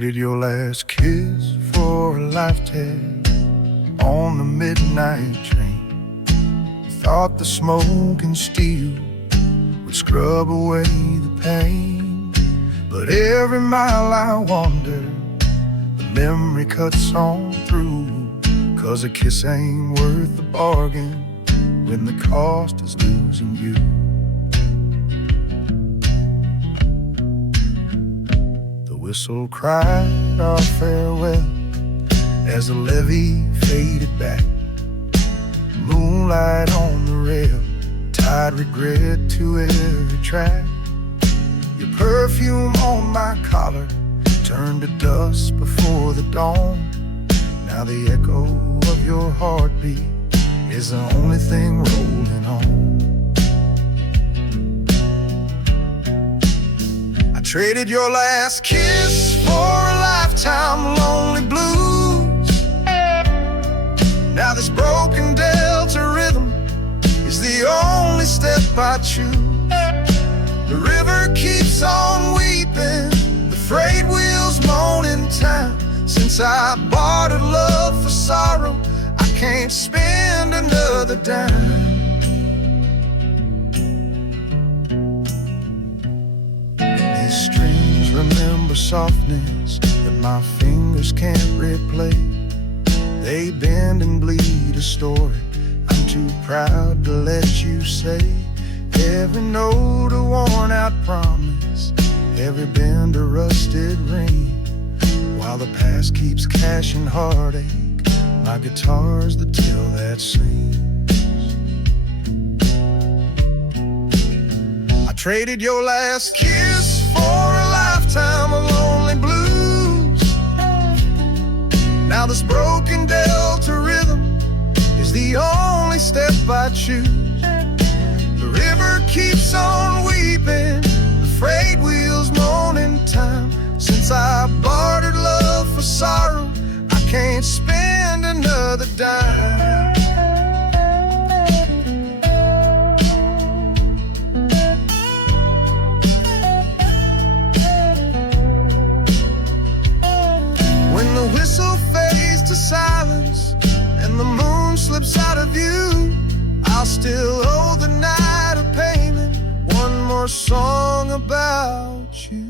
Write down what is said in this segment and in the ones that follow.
traded your last kiss for a life tag on the midnight train. You thought the smoke and steel would scrub away the pain, but every mile I wander, the memory cuts on through. 'Cause a kiss ain't worth the bargain when the cost is losing you. The whistle cried our farewell as the levee faded back. Moonlight on the rail tied regret to every track. Your perfume on my collar turned to dust before the dawn. Now the echo of your heartbeat is the only thing rolling on. I traded your last kiss for a lifetime of lonely blues. Now this broken delta rhythm is the only step I choose. The river keeps on weeping, the freight wheels moan in time. Since I bartered love for sorrow, I can't spend another dime. These strings remember softness that my fingers can't replay. They bend and bleed a story I'm too proud to let you say. Every note a worn out promise, every bend a rusted ring. While the past keeps cashing heartache, my guitar's the tale that sings. I traded your last kiss for a lifetime of lonely blues. Now this broken delta rhythm is the only step I choose. The river keeps on weeping, the freight wheels moan in time. Since I bartered love for sorrow, I can't spend another dime. When the whistle fades to silence and the moon slips out of view, I'll still owe the night a payment. One more song about you.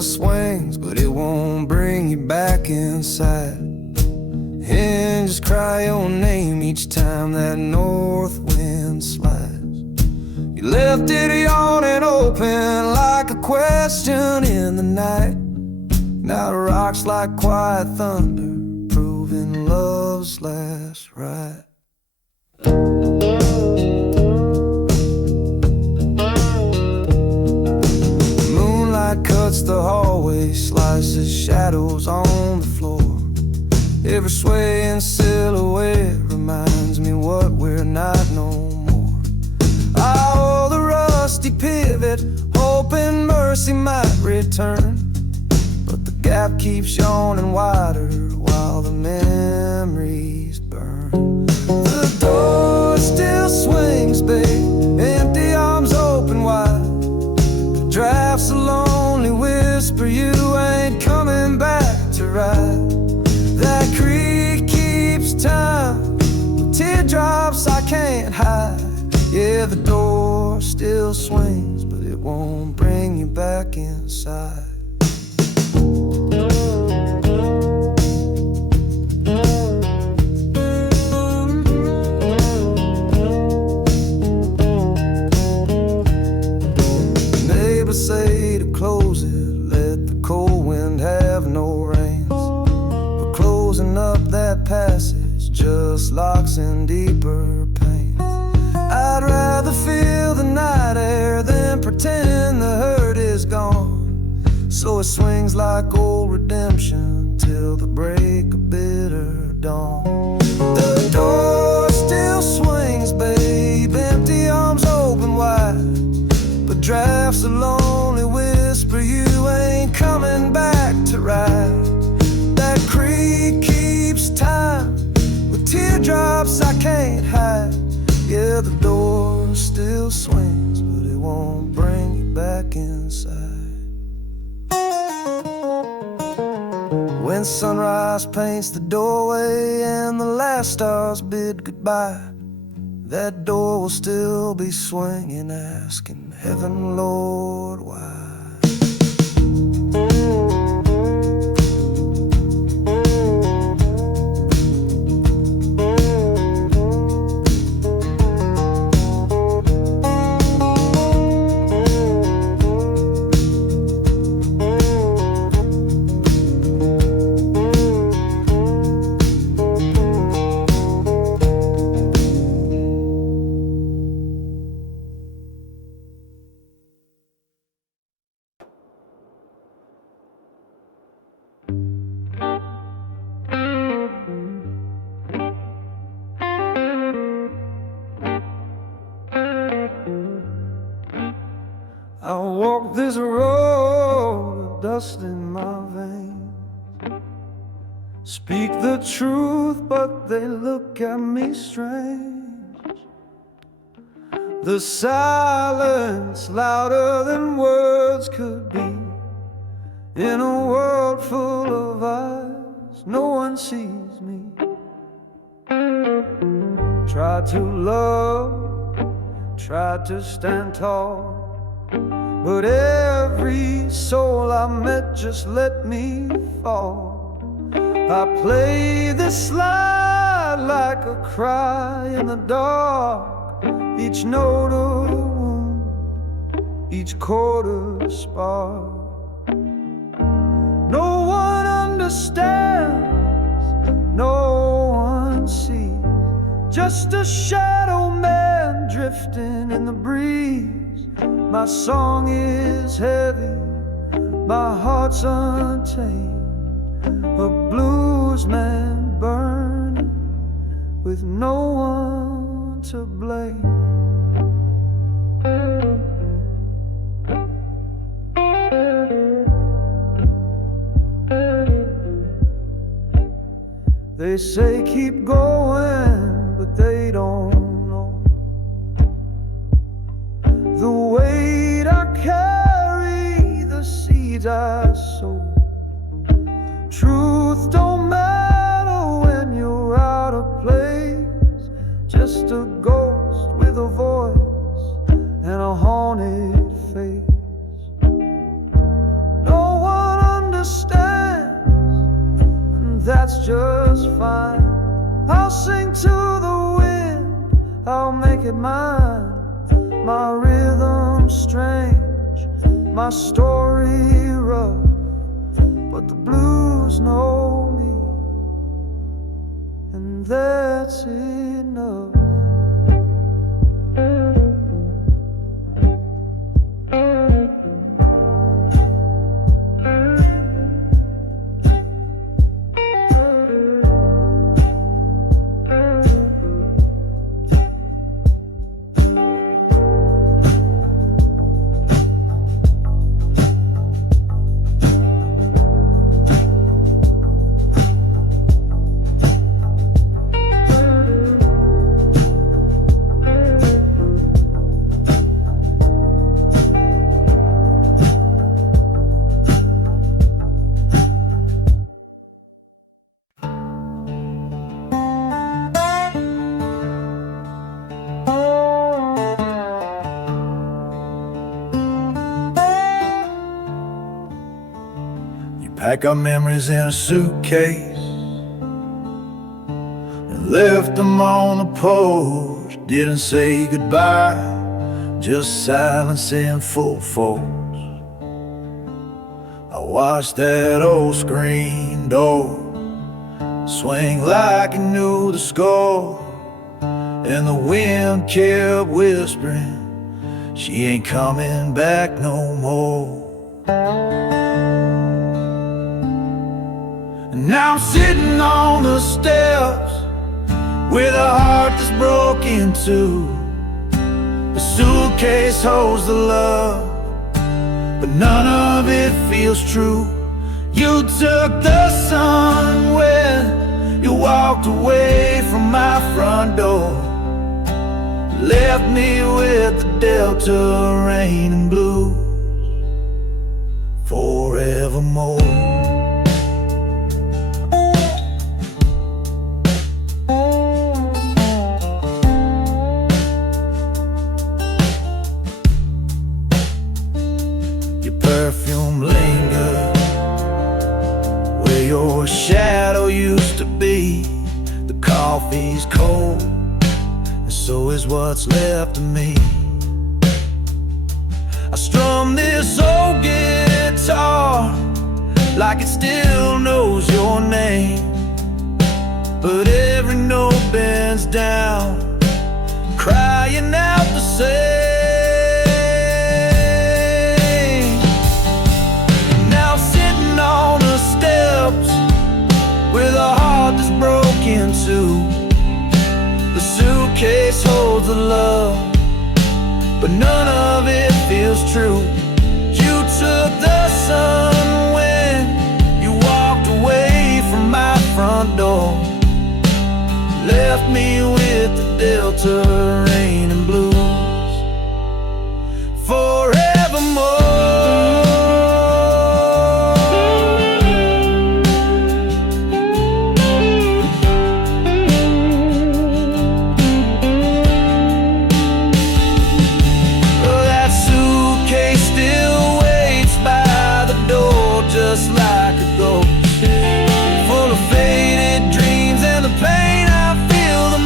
Swings, but it won't bring you back inside. Hinges cry your name each time that north wind slides. You left it yawning open like a question in the night. Now it rocks like quiet thunder, proving love's last ride. Cuts the hallway, slices shadows on the floor. Every swaying silhouette reminds me what we're not no more. I hold the rusty pivot, hoping mercy might return, but the gap keeps yawning wider while the memories burn. The door still swings, babe, empty arms open wide. The draft's a lonely whisper, you ain't coming back to ride. That creek keeps time with teardrops I can't hide. Yeah, the door still swings, but it won't bring you back inside. Neighbors say to close it, let the cold wind have no reins. But closing up that passage just locks in deeper pain. I'd rather feel the night air than pretend the hurt So it swings like old redemption till the break of bitter dawn. The door still swings, babe, empty arms open wide, but drafts a lonely whisper you ain't coming back to ride. That creek keeps time with teardrops I can't hide. Yeah, the door still swings, but it won't bring you back inside. When sunrise paints the doorway and the last stars bid goodbye, that door will still be swinging, asking heaven, Lord, why? I walk this road with dust in my veins, speak the truth, but they look at me strange. The silence louder than words could be. In a world full of eyes, no one sees me. Tried to love, tried to stand tall, but every soul I met just let me fall. I play this slide like a cry in the dark, each note a wound, each chord a spark. No one understands, no one sees, just a shadow man drifting in the breeze. My song is heavy, my heart's untamed, a blues man burning with no one to blame. They say keep going, but they don't know the weight I carry, the seeds I sow. Truth don't matter when you're out of place, just a ghost with a voice and a haunted face. No one understands, and that's just fine. I'll sing to the wind, I'll make it mine. My rhythm strange, my story rough, but the blues know me, and that's enough. Pack our memories in a suitcase and left them on the porch. Didn't say goodbye, just silence in full force. I watched that old screen door swing like it knew the score, and the wind kept whispering, she ain't coming back no more. Now I'm sitting on the steps with a heart that's broke in two. The suitcase holds the love, but none of it feels true. You took the sun when you walked away from my front door, left me with the Delta rain and blues forevermore. Perfume lingers where your shadow used to be. The coffee's cold, and so is what's left of me. I strum this old guitar like it still knows your name, but every note bends down, crying out the same. With a heart that's broken too. The suitcase holds the love, but none of it feels true. You took the sun when you walked away from my front door, left me with the Delta rain and blues forevermore. Just like a ghost, full of faded dreams and the pain I feel the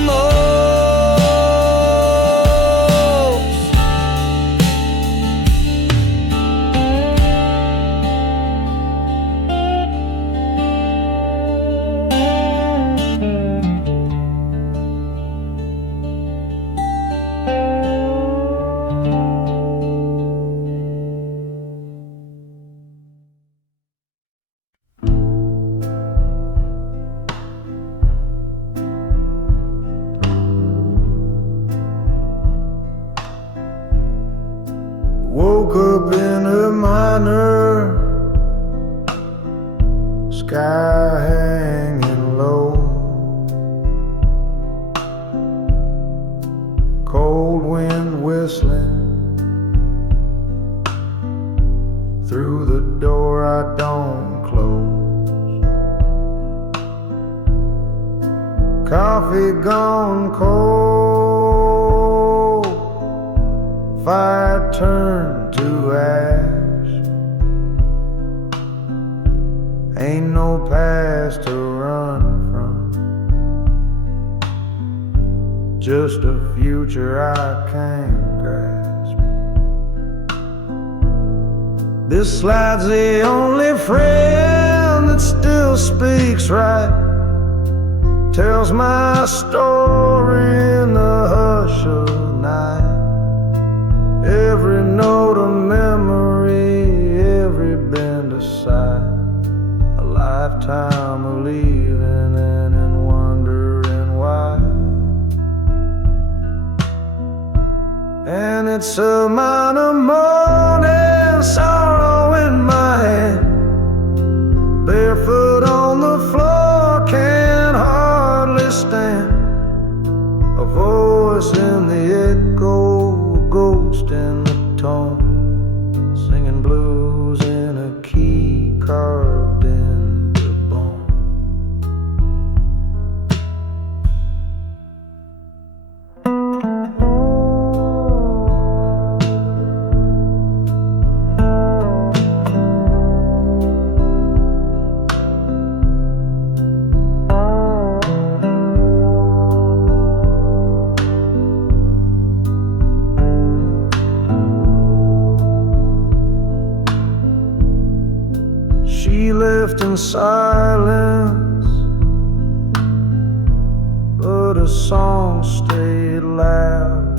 Woke up in a minor, sky hanging low, cold wind whistling through the door I don't close, coffee gone cold, fire turned to ash. Ain't no past to run from, just a future I can't grasp. This slide's the only friend that still speaks right, tells my story in the hush of night. Every note a memory, every bend a sigh, a lifetime of leaving and wondering why. And it's a minor morning, sorrow in my hand, barefoot on the floor, can't hardly stand. A voice in the echo, ghost in the tone, singing blues in a key carved into bone. She left in silence, but a song stayed loud.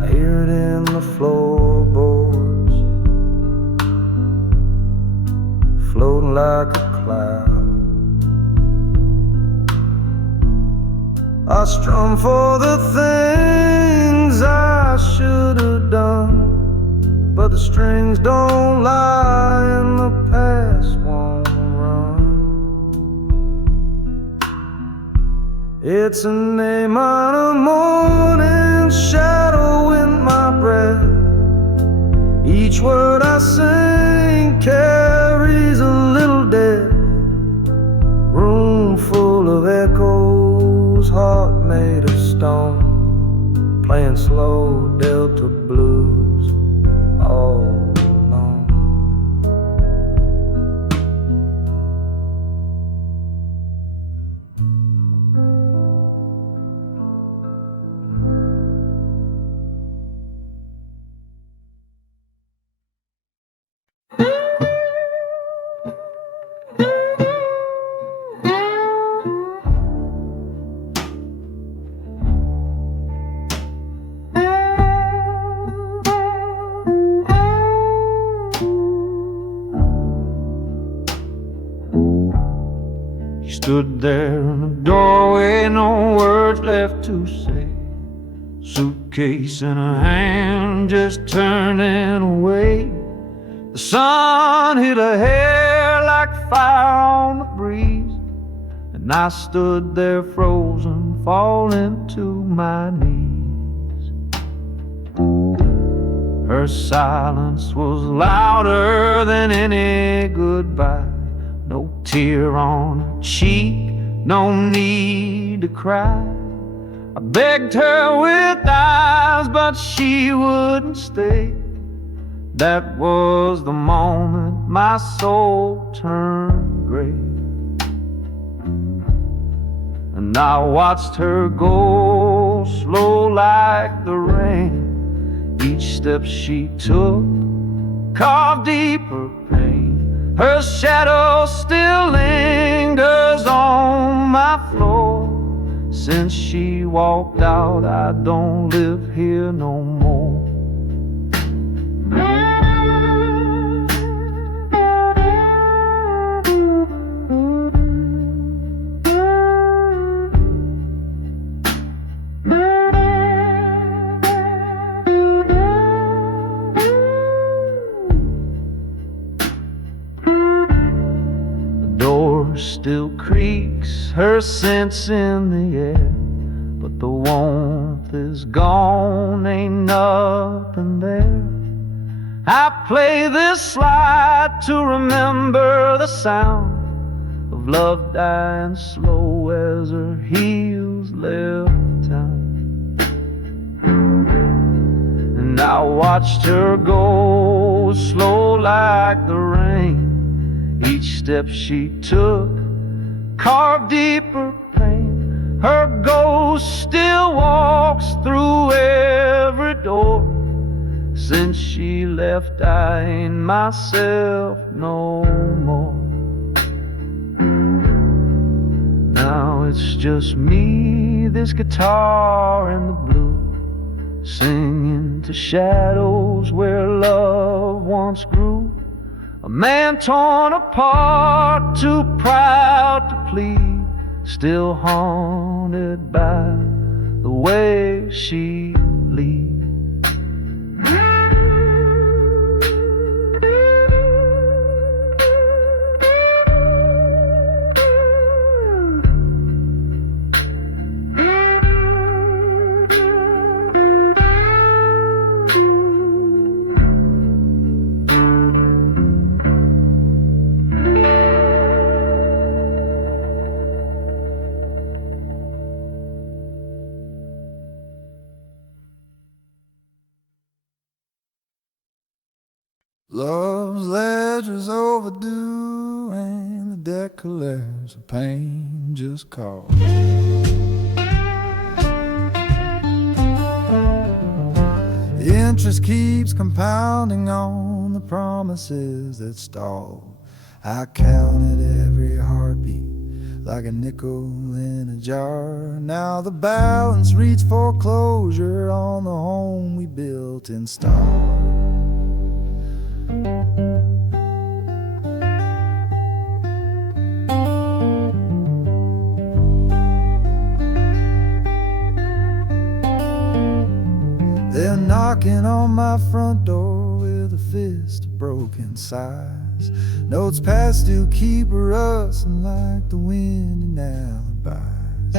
I hear it in the floorboards, floating like a cloud. I strum for the things I should have done, but the strings don't lie and the past won't run. It's an A minor morning shadow in my breath. Each word I sing carries a little death. Room full of echoes, heart made of stone, playing slow Delta blues all alone. Stood there in the doorway, no words left to say. Suitcase in her hand, just turning away. The sun hit her hair like fire on the breeze, and I stood there frozen, falling to my knees. Her silence was louder than any goodbye. No tear on her cheek, no need to cry. I begged her with eyes, but she wouldn't stay. That was the moment my soul turned gray, and I watched her go slow like the rain. Each step she took carved deeper pain. Her shadow still lingers on my floor. Since she walked out, I don't live here no more. Still creaks, her scent's in the air, but the warmth is gone, ain't nothing there. I play this slide to remember the sound of love dying slow as her heels left town. And I watched her go slow like the rain. Each step she took carved deeper pain. Her ghost still walks through every door. Since she left, I ain't myself no more. Now it's just me, this guitar and the blue, singing to shadows where love once grew. A man torn apart, too proud to plead, still haunted by the way she leaves. Love's ledger's overdue, and the debt collects a pain just called. The interest keeps compounding on the promises that stall. I counted every heartbeat like a nickel in a jar. Now the balance reached foreclosure on the home we built in stars. knocking on my front door with a fist of broken sighs. Notes past due keep rustling like the wind in alibis.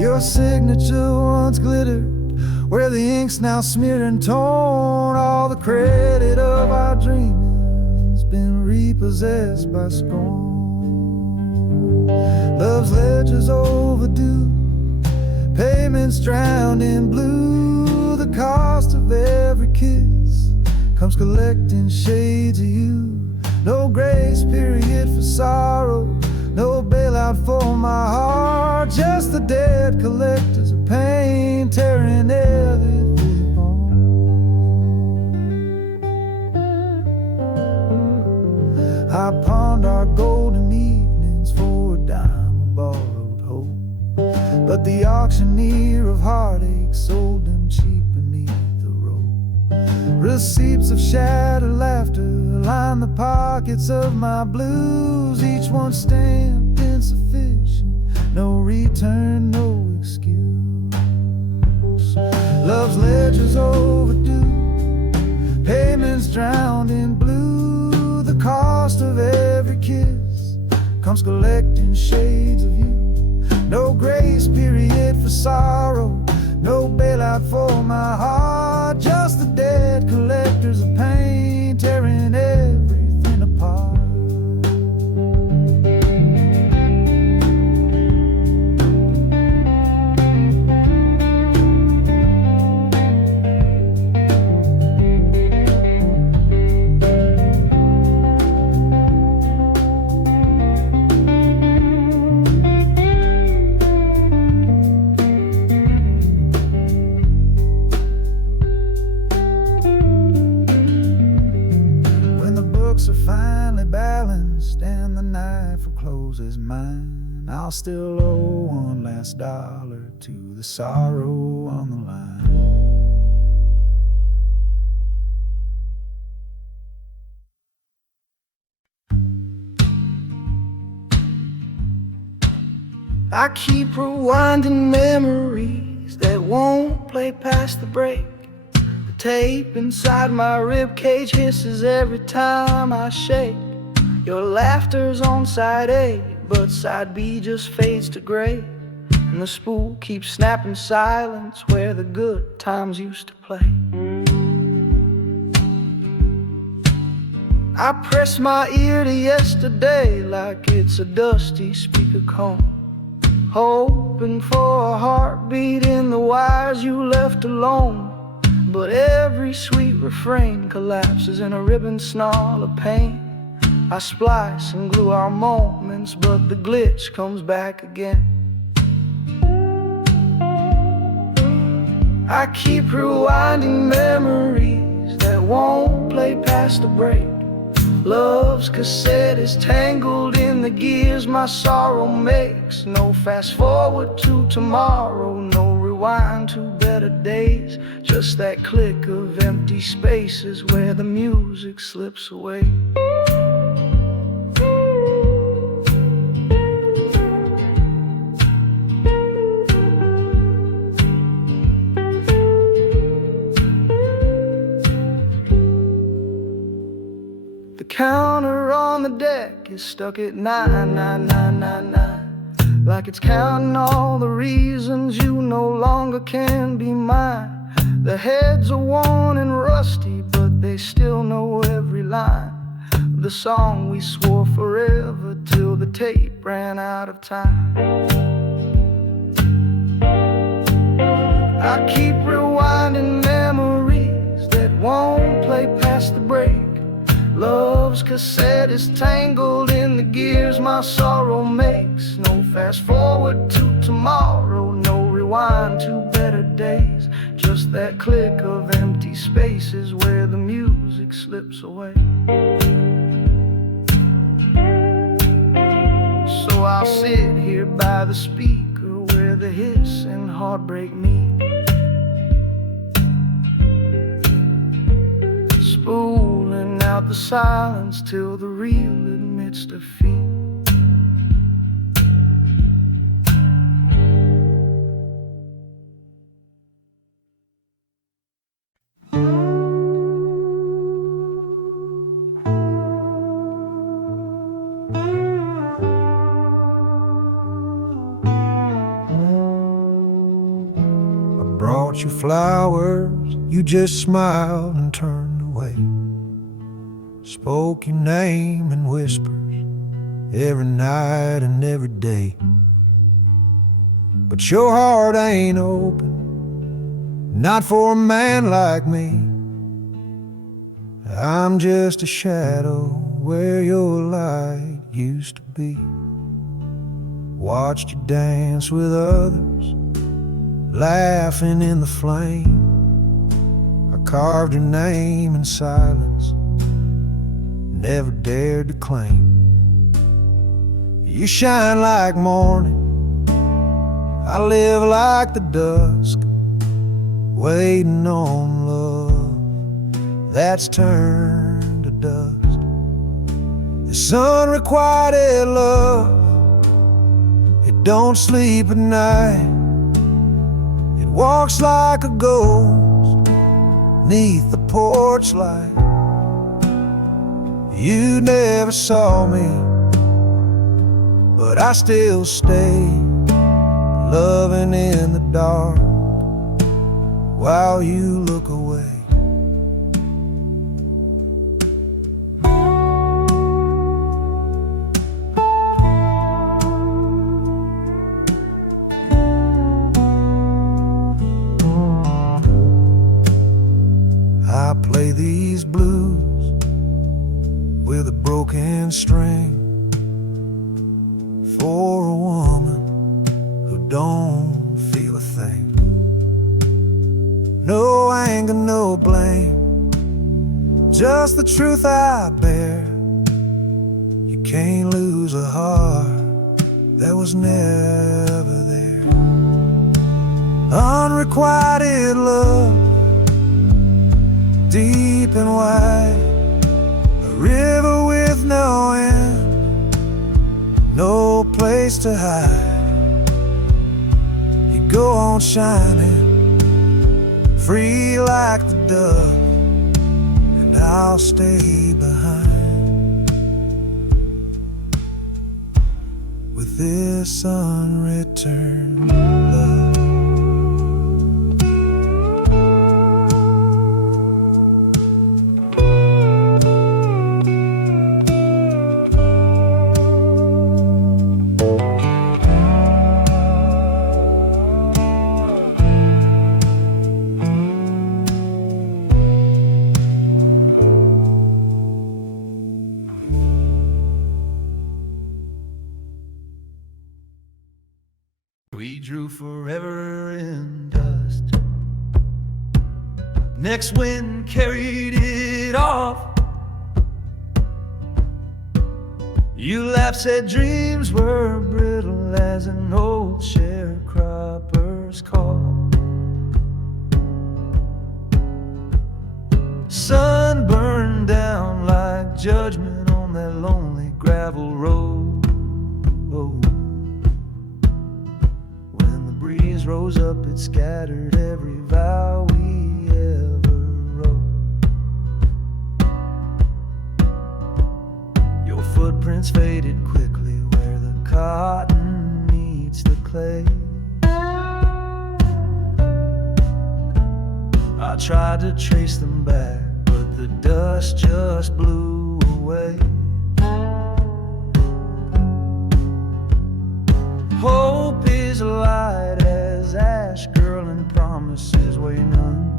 Your signature once glittered where the ink's now smeared and torn. All the credit of our dreaming's been repossessed by scorn. Love's ledger's overdue, payments drowned in blue. The cost of every kiss comes collecting shades of you. No grace period for sorrow, no bailout for my heart. Just the dead collectors of pain, tearing everything apart. I pawned our golden evenings for a dime of borrowed hope, but the auctioneer of heartache sold them cheap beneath the rope. Receipts of shattered laughter line the pockets of my blues, each one stamped insufficient, no return, no excuse. Love's ledger's overdue, payments drowned in blue. The cost of every kiss comes collecting shades of you. No grace period for sorrow, no bailout for my heart. Just the dead collectors of pain, tearing everything apart. Are finally balanced and the knife will close is mine, I'll still owe one last dollar to the sorrow on the line. I keep rewinding memories that won't play past the break. Tape inside my ribcage hisses every time I shake. Your laughter's on side A, but side B just fades to gray. And the spool keeps snapping silence where the good times used to play. I press my ear to yesterday like it's a dusty speaker cone, hoping for a heartbeat in the wires you left alone. But every sweet refrain collapses in a ribbon snarl of pain. I splice and glue our moments, but the glitch comes back again. I keep rewinding memories that won't play past the break. Love's cassette is tangled in the gears my sorrow makes. No fast forward to tomorrow, no rewind to better days. Just that click of empty spaces where the music slips away. The counter on the deck is stuck at 99999, like it's counting all the reasons you no longer can be mine. The heads are worn and rusty, but they still know every line. The song we swore forever till the tape ran out of time. I keep rewinding memories that won't play past the break. Love's cassette is tangled in the gears my sorrow makes. No fast forward to tomorrow, no rewind to better days. Just that click of empty spaces where the music slips away. So I'll sit here by the speaker where the hiss and heartbreak meet, spooling out the silence till the real admits defeat. brought you flowers, you just smiled and turned away. Spoke your name in whispers every night and every day. But your heart ain't open, not for a man like me. I'm just a shadow where your light used to be. Watched you dance with others, laughing in the flame. I carved your name in silence, never dared to claim. You shine like morning, I live like the dusk, waiting on love that's turned to dust. This unrequited love, it don't sleep at night. It walks like a ghost neath the porch light. You never saw me, but I still stay, loving in the dark while you look away. I play these blues with a broken string for a woman who don't feel a thing. No anger, no blame, just the truth I bear. You can't lose a heart that was never there. Unrequited love, deep and wide, a river with no end, no place to hide. You go on shining, free like the dove, and I'll stay behind with this unreturned love. We drew forever in dust. Next wind carried it off. You laughed, said dreams were brittle as an old sharecropper's call. Sun burned down like judgment on that lonely gravel road. Rose up, it scattered every vow we ever wrote. Your footprints faded quickly where the cotton meets the clay. I tried to trace them back, but the dust just blew away. Hope is light as ash, girl, and promises weigh none.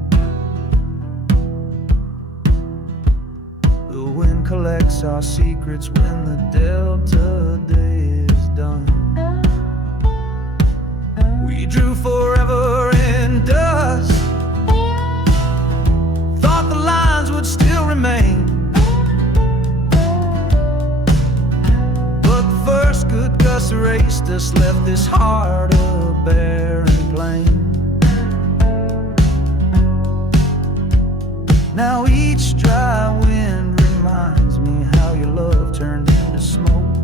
The wind collects our secrets when the delta day is done. We drew forever in dust, thought the lines would still remain. First good gust erased us, left this heart a barren plain. Now each dry wind reminds me how your love turned into smoke.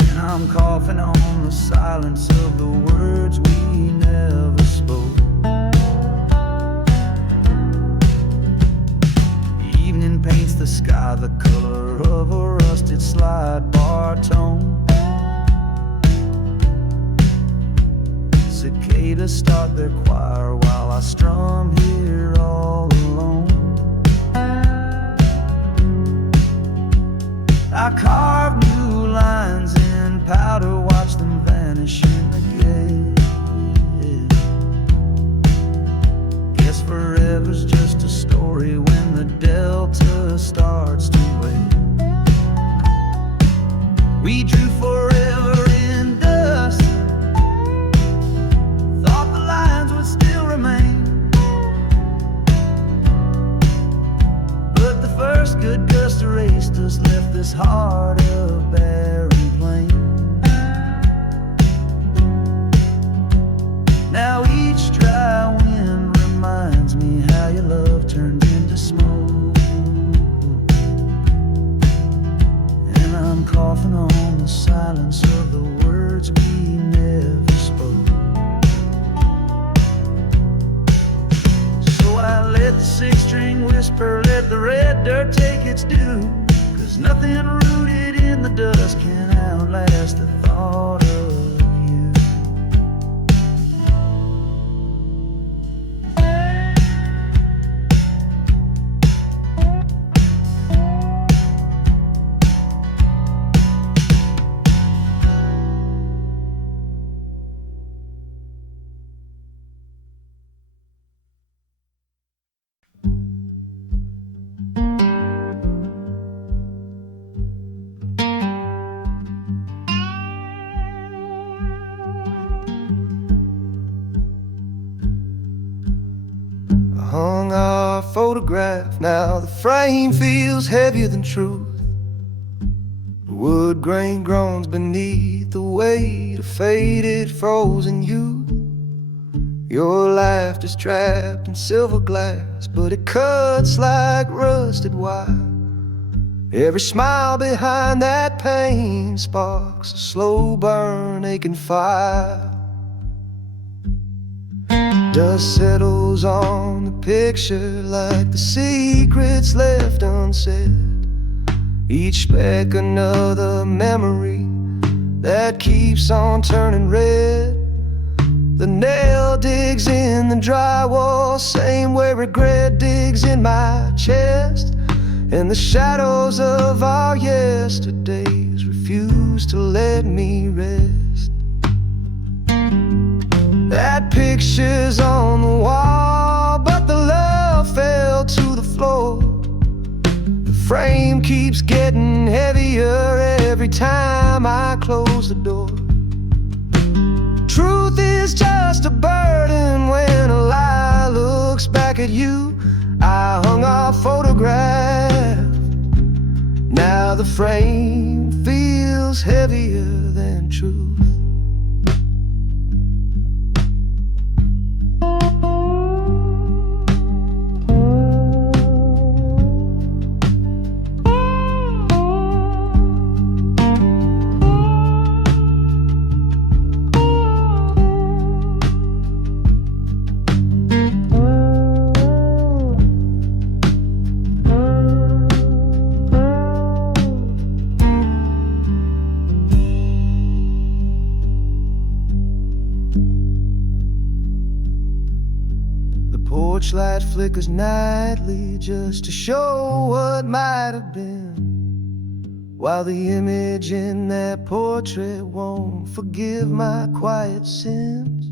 And I'm coughing on the silence of the words we never spoke. Evening paints the sky the color of a rusted slide bar tone. cicadas start their choir while I strum here all alone. I carve new lines in powder, watch them vanish in the gate. Guess forever's just a story when the delta starts to wait. We drew forever in dust, thought the lines would still remain, but the first good gust erased us, left this heart a barren plain. Now each dry wind reminds me how your love turned into smoke, and I'm coughing on the silence of the words we never spoke. So I let the six-string whisper, let the red dirt take its due, 'cause nothing rooted in the dust can outlast the thought of you. Hung our photograph, now the frame feels heavier than truth. Wood grain groans beneath the weight of faded frozen youth. Your laughter's trapped in silver glass, but it cuts like rusted wire. Every smile behind that pain sparks a slow burn, aching fire. Dust settles on the picture like the secrets left unsaid. Each speck another memory that keeps on turning red. The nail digs in the drywall, same way regret digs in my chest. And the shadows of our yesterdays refuse to let me rest. That picture's on the wall, but the love fell to the floor. The frame keeps getting heavier every time I close the door. Truth is just a burden when a lie looks back at you. I hung our photograph, now the frame feels heavier than truth. Porch light flickers nightly just to show what might have been, while the image in that portrait won't forgive my quiet sins.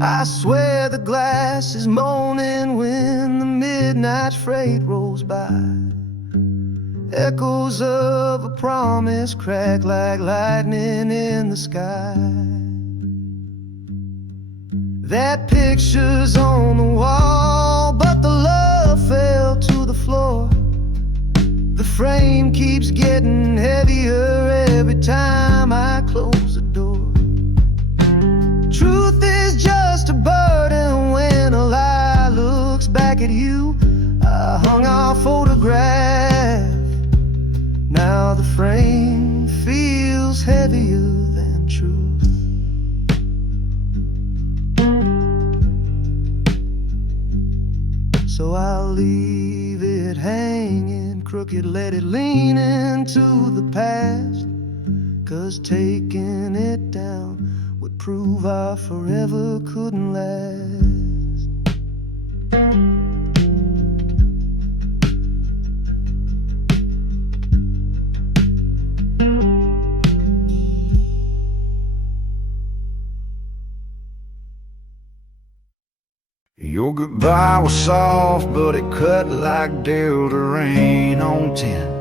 I swear the glass is moaning when the midnight freight rolls by. Echoes of a promise crack like lightning in the sky. That picture's on the wall, but the love fell to the floor. The frame keeps getting heavier every time I close the door. Truth is just a burden when a lie looks back at you. I hung our photograph, now the frame feels heavier than truth. So I'll leave it hanging crooked, let it lean into the past, 'cause taking it down would prove I forever couldn't last. Your goodbye was soft, but it cut like Delta rain on tin.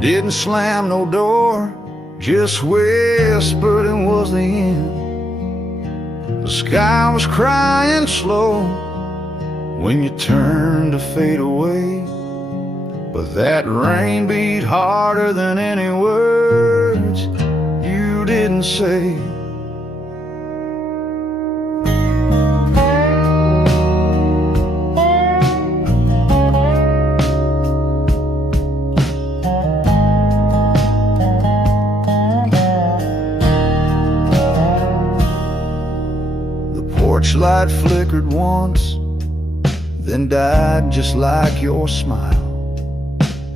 Didn't slam no door, just whispered and was the end. The sky was crying slow when you turned to fade away, but that rain beat harder than any words you didn't say. Porch light flickered once, then died just like your smile.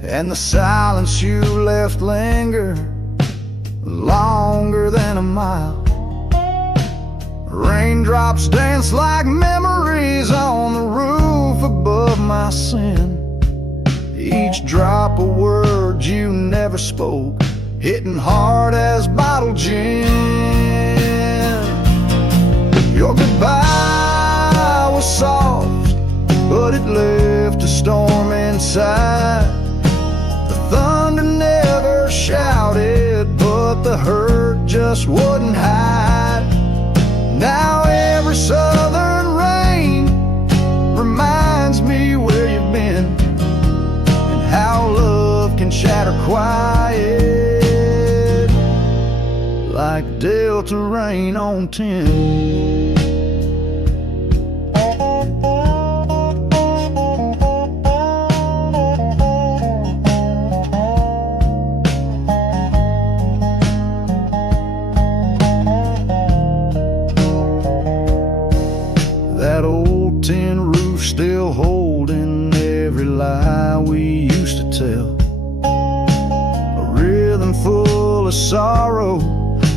And the silence you left lingered longer than a mile. Raindrops danced like memories on the roof above my sin. Each drop a word you never spoke, hitting hard as bottled gin. Your goodbye was soft, but it left a storm inside. The thunder never shouted, but the hurt just wouldn't hide. Now every southern rain reminds me where you've been, and how love can shatter quiet like Delta rain on tin. That old tin roof still holding every lie we used to tell. A rhythm full of sorrow,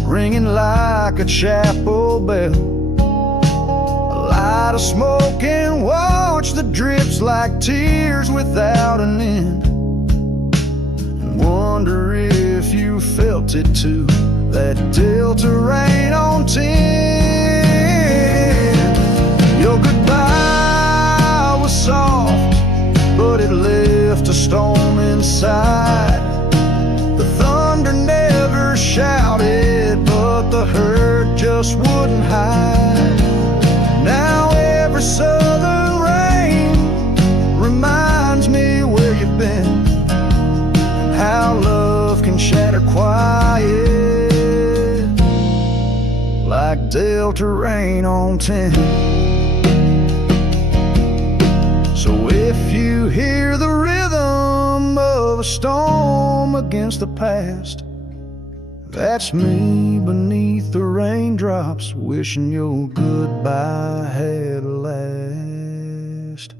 ringing like a chapel bell. A light of smoke and watch that drips like tears without an end. And wonder if you felt it too, that Delta rain on tin. Your goodbye was soft, but it left a storm inside. The thunder never shouted, but the hurt just wouldn't hide. Now every southern rain reminds me where you've been, and how love can shatter quiet like Delta rain on tin. So if you hear the rhythm of a storm against the past, that's me beneath the raindrops, wishing your goodbye had last.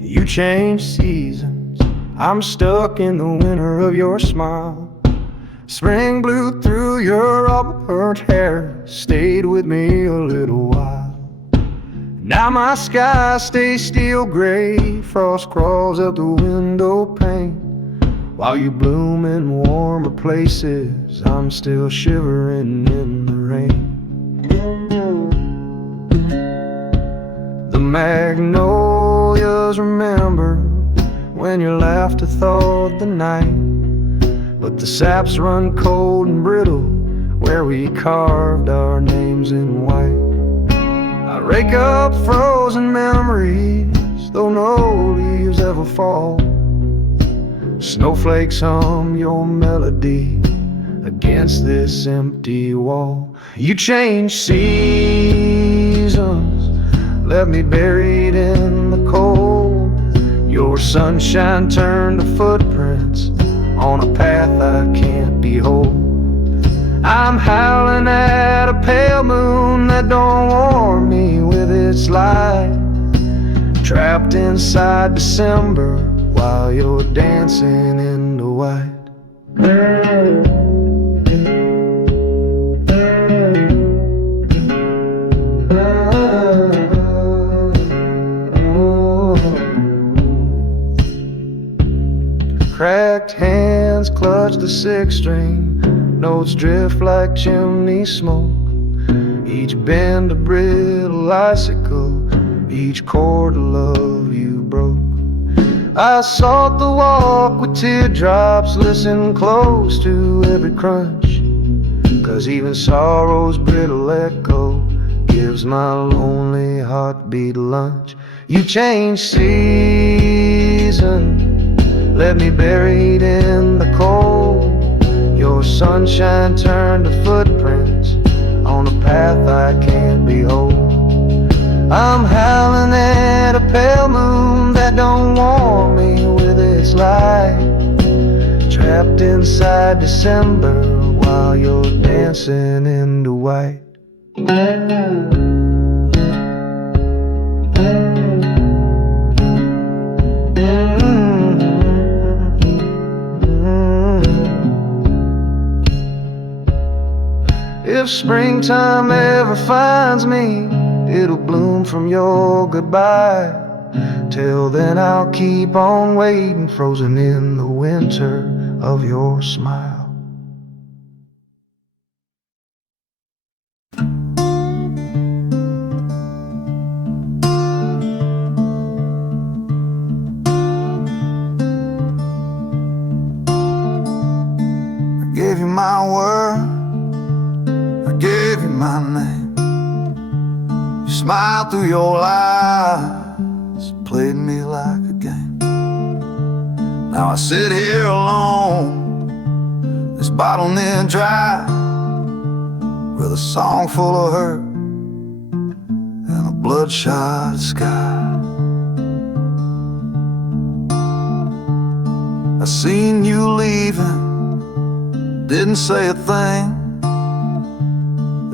You change seasons, I'm stuck in the winter of your smile. Spring blew through your auburn hair, stayed with me a little while. Now my sky stays steel gray, frost crawls up the window pane. While you bloom in warmer places, I'm still shivering in the rain. The magnolias remember when you laughed to thawed the night, but the saps run cold and brittle where we carved our names in white. I rake up frozen memories, though no leaves ever fall. Snowflakes hum your melody against this empty wall. You change seasons, left me buried in the cold. Your sunshine turned to footprints on a path I can't behold. I'm howling at a pale moon that don't warm me with its light, trapped inside December while you're dancing in the white. Cracked hands clutch the sixth string, notes drift like chimney smoke. Each bend a brittle icicle, each chord a love you broke. I sought the walk with teardrops, listen close to every crunch, 'cause even sorrow's brittle echo gives my lonely heartbeat lunch. You changed season, left me buried in the cold. Your sunshine turned to footprints on a path I can't behold. I'm howling at a pale moon that don't warm me with its light, trapped inside December while you're dancing in the white. If springtime ever finds me, it'll bloom from your goodbye. Till then I'll keep on waiting, frozen in the winter of your smile. I gave you my word, I gave you my name. You smiled through your lies, played me like a game. Now I sit here alone, this bottle near dry, with a song full of hurt and a bloodshot sky. I seen you leaving, didn't say a thing.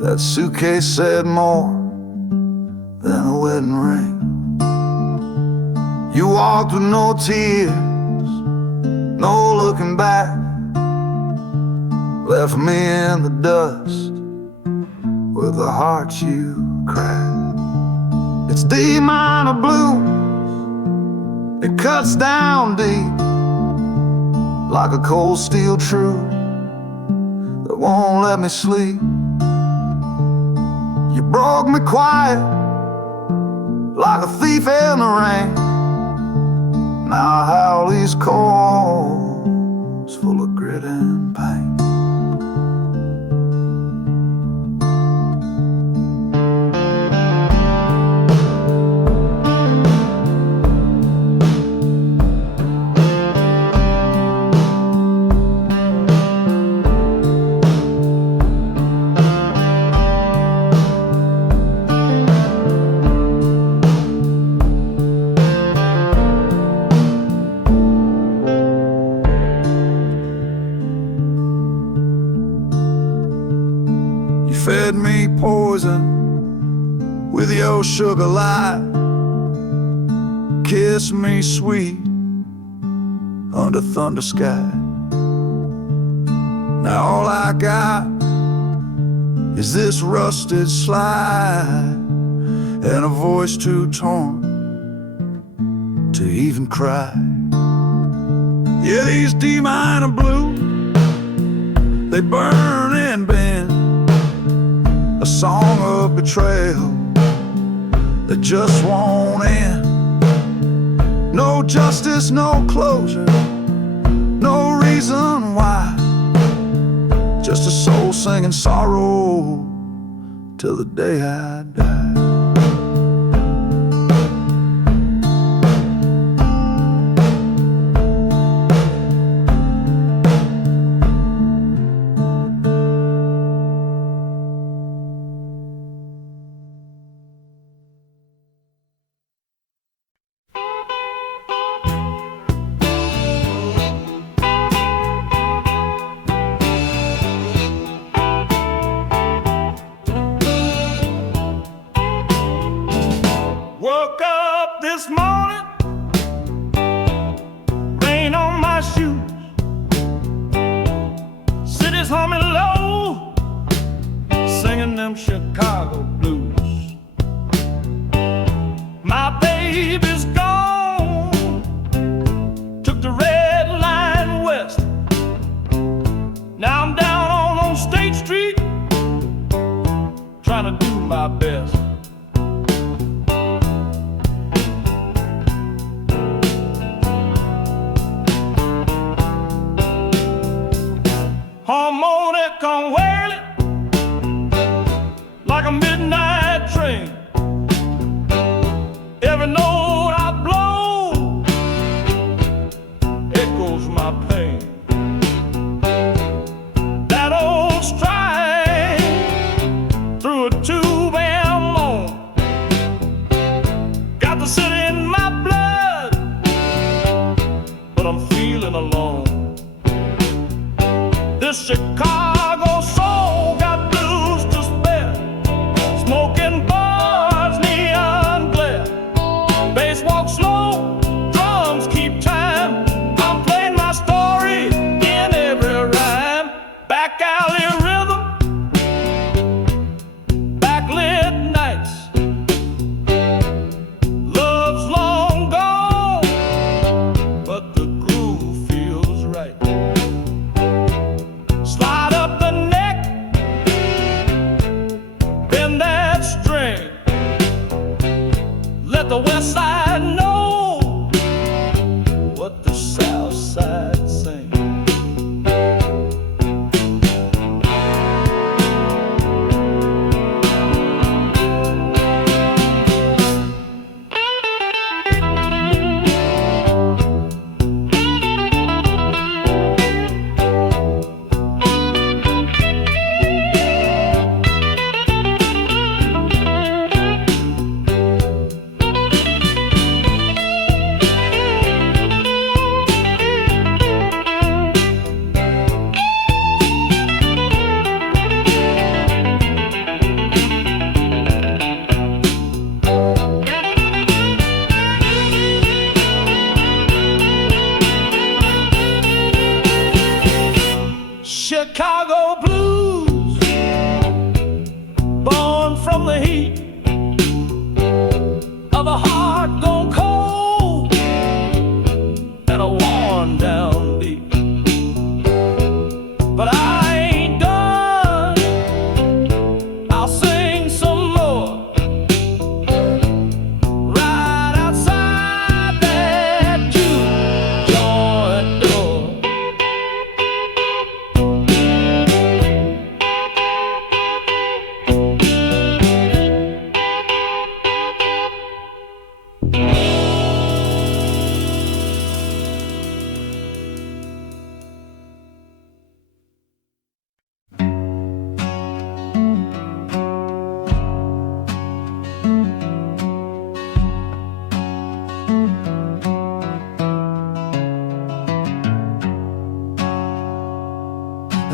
That suitcase said more than a wedding ring. You walked with no tears, no looking back, left me in the dust with the heart you cracked. It's D minor blues, it cuts down deep like a cold steel truth that won't let me sleep. You broke me quiet like a thief in the rain. Now I howl these chords full of grit and pain. Fed me poison with your sugar light, kissed me sweet under thunder sky. Now all I got is this rusted slide and a voice too torn to even cry. Yeah, these D minor blues, they burn and bend, a song of betrayal that just won't end. No justice, no closure, no reason why, just a soul singing sorrow till the day I die. Woke up this morning, rain on my shoes, city's humming low, singing them Chicago blues. My baby's gone, took the red line west. Now I'm down on State Street, trying to do my best. Harmonica wailing like a midnight train. Every note I blow echoes my pain. That old stride through a tube and moan got the city in my blood, but I'm feeling alone. This Chicago soul got blues to spare, smoking bars, neon glare. Bass walk slow, drums keep time. I'm playing my story in every rhyme. Back alley rhythm, backlit nights. Love's long gone, but the groove feels right. Slide up the neck, bend that string. Let the west side know what the south side sings. Chicago blues, born from the heat of a heart gone cold and a worn down beat. But I ain't done, I'll sing some more right outside that juke joint door.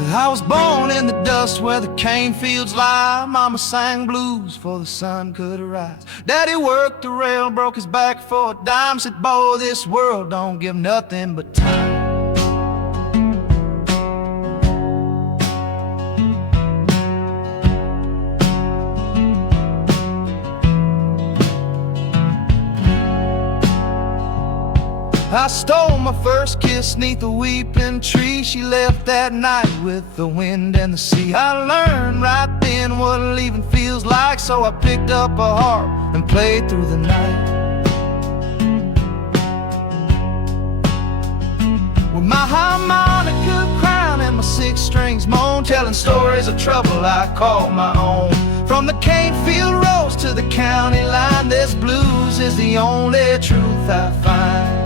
I was born in the dust where the cane fields lie. Mama sang blues before the sun could arise. Daddy worked the rail, broke his back for a dime. Said, boy, this world don't give nothing but time. I stole my first kiss 'neath a weeping tree. She left that night with the wind and the sea. I learned right then what leaving feels like, so I picked up a harp and played through the night. With my harmonica crown and my six strings moan, telling stories of trouble I call my own. From the cane field roads to the county line, this blues is the only truth I find.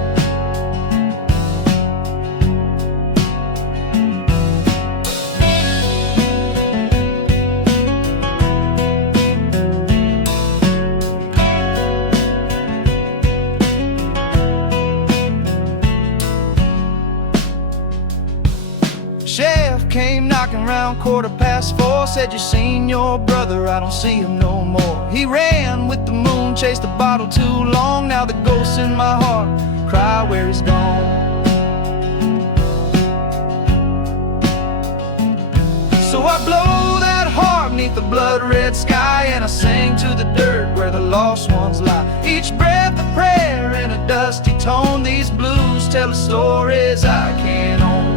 Chef came knocking around 4:15. Said, you seen your brother? I don't see him no more. He ran with the moonshine chased the bottle too long. Now the ghosts in my heart cry where he's gone. So I blow that heart beneath the blood-red sky, and I sing to the dirt where the lost ones lie. Each breath a prayer in a dusty tone. These blues tell the stories I can't own.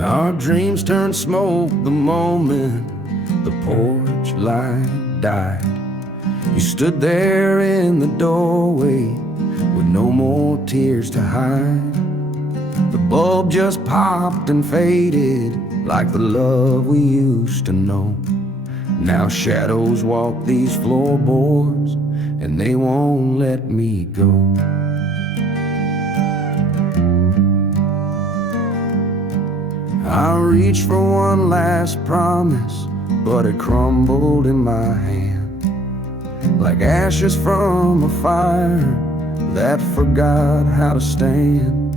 Our dreams turned smoke the moment the porch light died. You stood there in the doorway with no more tears to hide. The bulb just popped and faded like the love we used to know. Now shadows walk these floorboards and they won't let me go. I reached for one last promise, but it crumbled in my hand like ashes from a fire that forgot how to stand.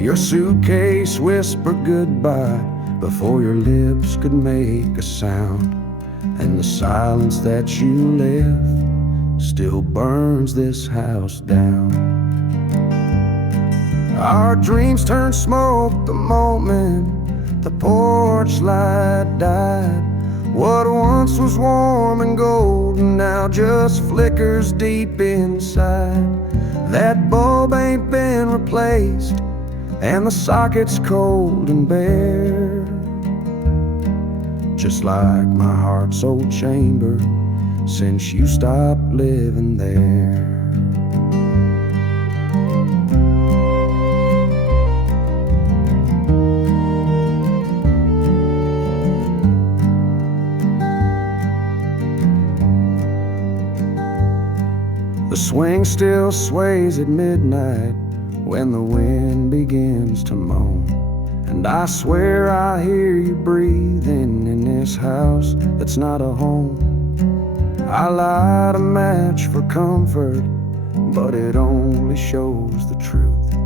Your suitcase whispered goodbye before your lips could make a sound, and the silence that you left still burns this house down. Our dreams turned smoke the moment the porch light died. What once was warm and golden now just flickers deep inside. That bulb ain't been replaced and the socket's cold and bare, just like my heart's old chamber since you stopped living there. The swing still sways at midnight when the wind begins to moan, and I swear I hear you breathing in this house that's not a home. I light a match for comfort, but it only shows the truth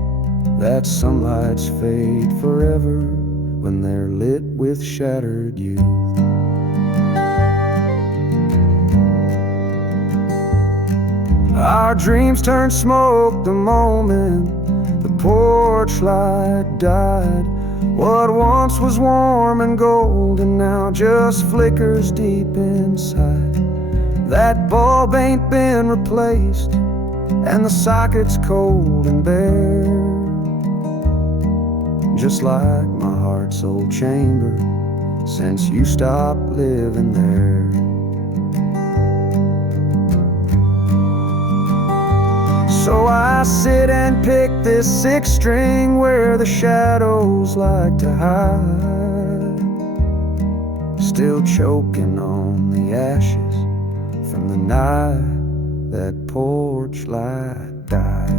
that some lights fade forever when they're lit with shattered youth. Our dreams turned smoke the moment the porch light died. What once was warm and golden now just flickers deep inside. That bulb ain't been replaced and the socket's cold and bare, just like my heart's old chamber since you stopped living there. So I sit and pick this sixth string where the shadows like to hide, still choking on the ashes from the night that porch light died.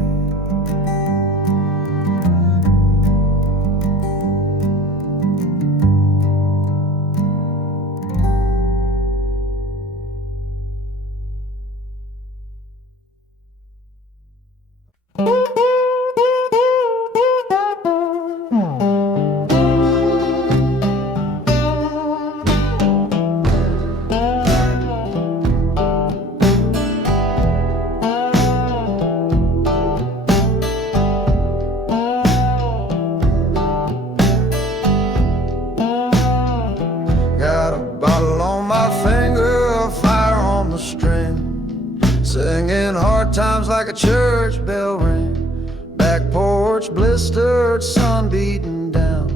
Singing hard times like a church bell ring. Back porch blistered, sun beating down.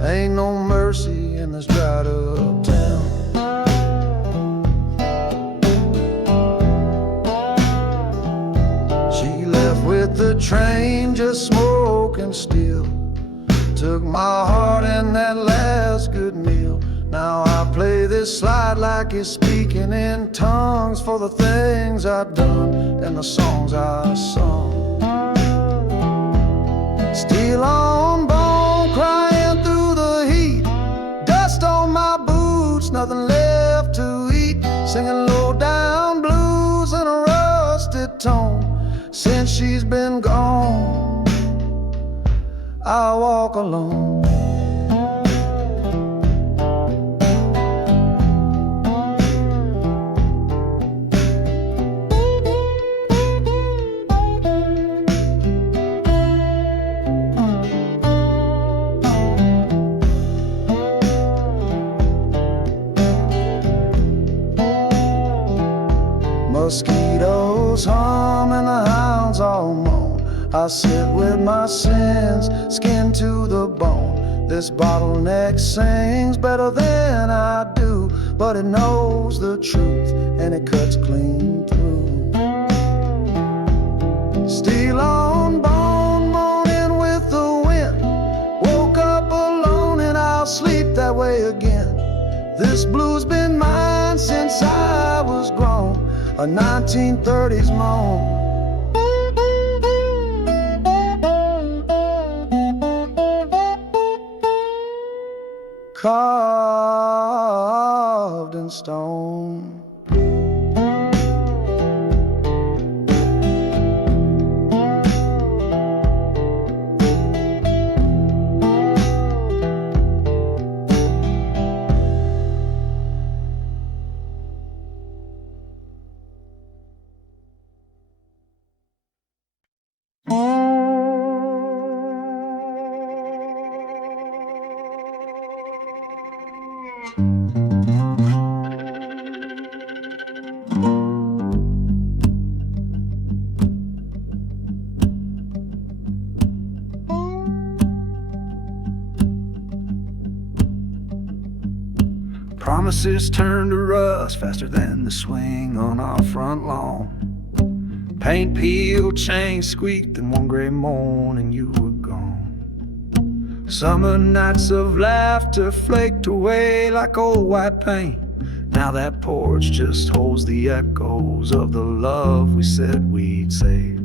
Ain't no mercy in this dried up town. She left with the train just smoking still. Took my heart and that last good meal. Now I play this slide like it's speaking in tongues for the things I've done and the songs I sung. Steel on bone, crying through the heat. Dust on my boots, nothing left to eat. Singing low down blues in a rusted tone. Since she's been gone, I walk alone. Mosquitoes hum and the hounds all moan. I sit with my sins, skin to the bone. This bottleneck sings better than I do, but it knows the truth and it cuts clean through. Steel on bone, moaning with the wind. Woke up alone and I'll sleep that way again. This blue's been mine since I was grown, a 1930s moan. Carved in stone. Promises turn to rust faster than the swing on our front lawn. Paint peeled, chains squeaked, and one gray morning you were gone. Summer nights of laughter flaked away like old white paint. Now that porch just holds the echoes of the love we said we'd save.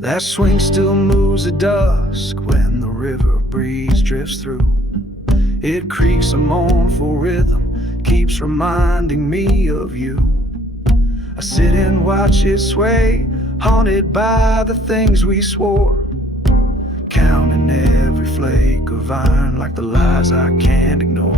That swing still moves at dusk when the river breeze drifts through. It creaks a mournful rhythm, keeps reminding me of you. I sit and watch it sway, haunted by the things we swore, counting every flake of iron like the lies I can't ignore.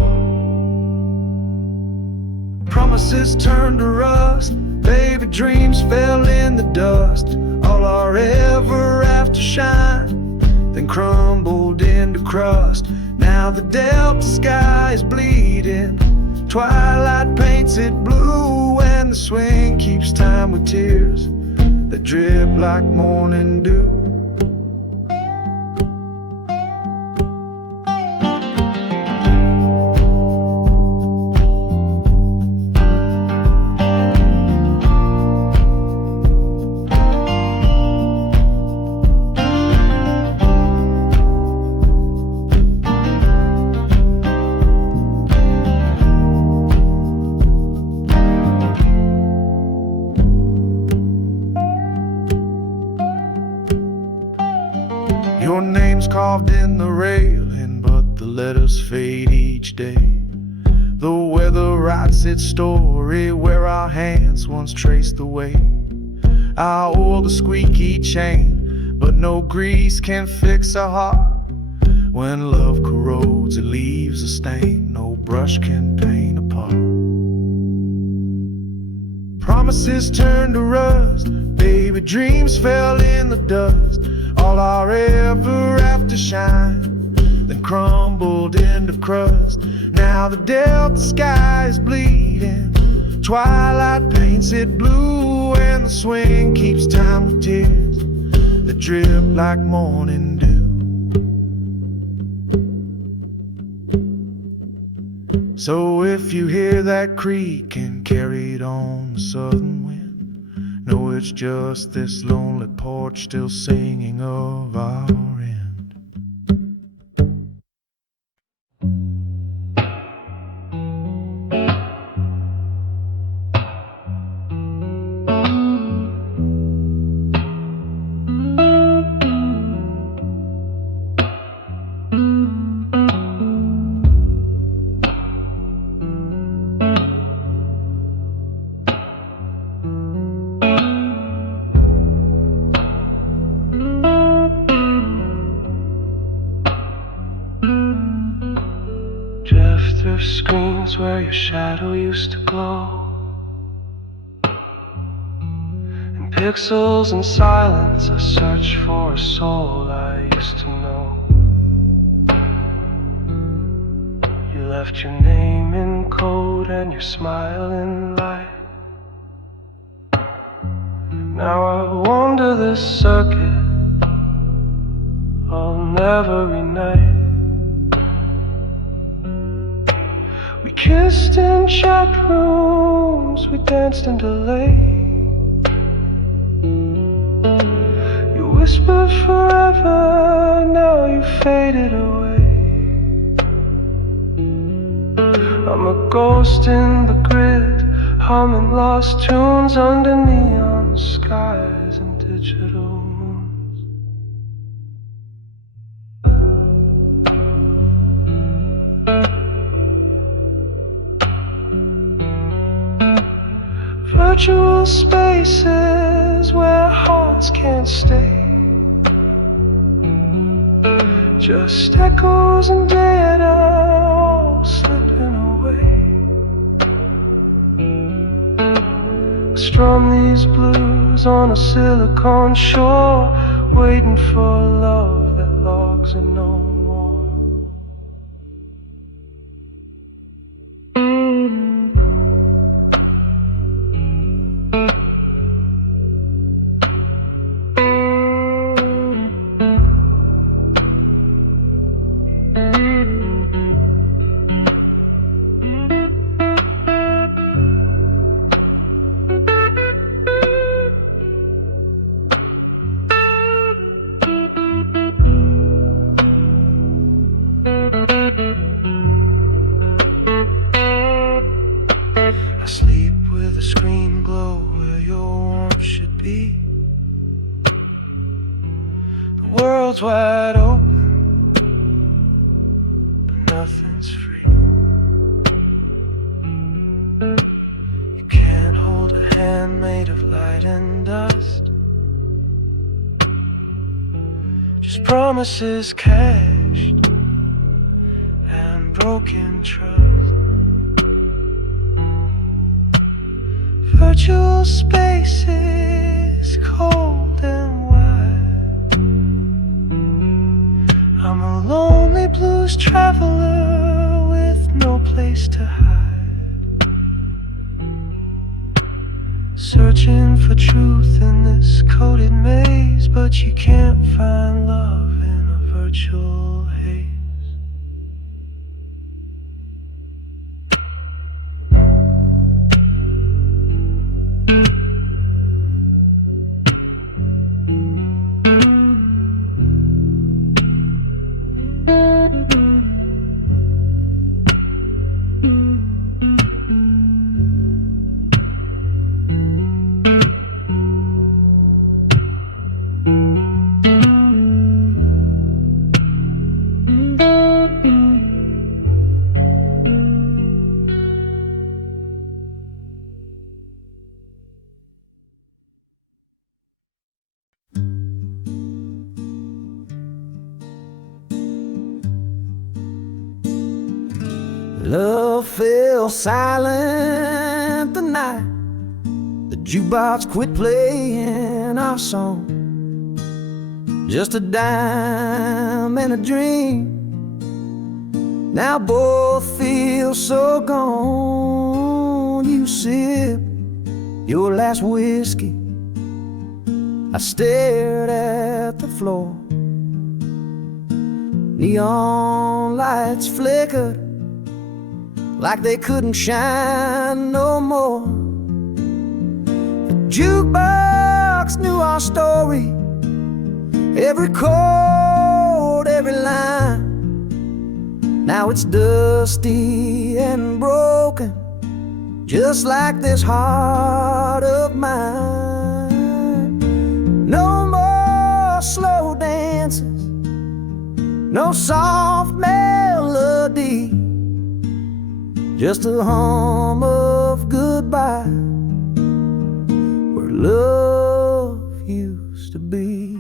Promises turned to rust, baby dreams fell in the dust. All our ever after shine then crumbled into crust. Now the delta sky is bleeding, twilight paints it blue, and the swing keeps time with tears that drip like morning dew. Your name's carved in the railing, but the letters fade each day. The weather writes its story where our hands once traced the way. I oil the squeaky chain, but no grease can fix a heart. When love corrodes, it leaves a stain no brush can paint apart. Promises turned to rust, baby dreams fell in the dust. All our ever after shine then crumbled into crust. Now the delta sky is bleeding, twilight paints it blue, and the swing keeps time with tears that drip like morning dew. So if you hear that creaking carried on the southern wind, it's just this lonely porch still singing of our end. Drift through screens where your shadow used to glow, in pixels and silence I search for a soul I used to know. You left your name in code and your smile in light. Now I wander this circuit on every night. We kissed in chat rooms, we danced in delay. You whispered forever, now you faded away. I'm a ghost in the grid, humming lost tunes under neon skies and digital moons. Virtual spaces where hearts can't stay, just echoes and data all slipping away. Strum these blues on a silicon shore, waiting for love that logs and no more. I sleep with a screen glow where your warmth should be. The world's wide open, but nothing's free. You can't hold a hand made of light and dust, just promises cashed and broken trust. Virtual spaces, cold and wide. I'm a lonely blues traveler with no place to hide, searching for truth in this coded maze, but you can't find love in a virtual haze. Love fell silent the night the jukebox quit playing our song. Just a dime and a dream, now both feel so gone. You sip your last whiskey, I stared at the floor. Neon lights flickered like they couldn't shine no more. The jukebox box knew our story, every chord, every line. Now it's dusty and broken, just like this heart of mine. No more slow dances, no soft melody, just a hum of goodbye where love used to be.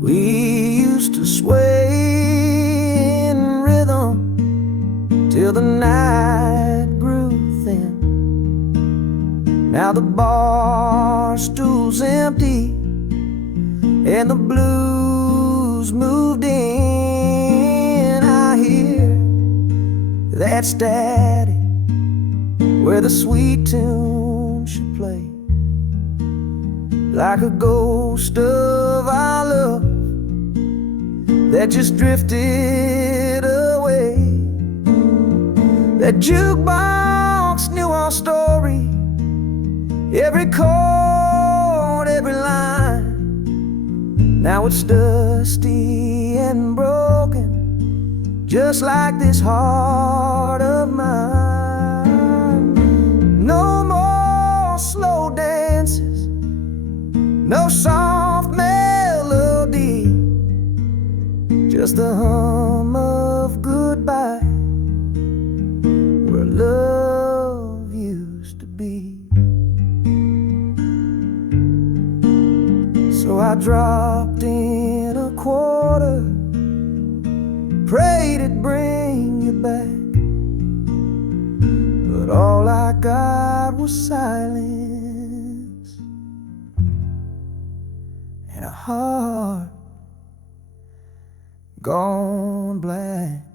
We used to sway in rhythm till the night grew thin. Now the bar stool's empty and the blues moved in. I hear that static where the sweet tune should play, like a ghost of our love that just drifted away. That jukebox knew our story, every chord, every line. Now it's dusty and broken, just like this heart of mine. No more slow dances, no soft melody, just the hum of goodbye where love used to be. So I dropped in a quarter, prayed it'd bring you back, but all I got was silence and a heart gone black.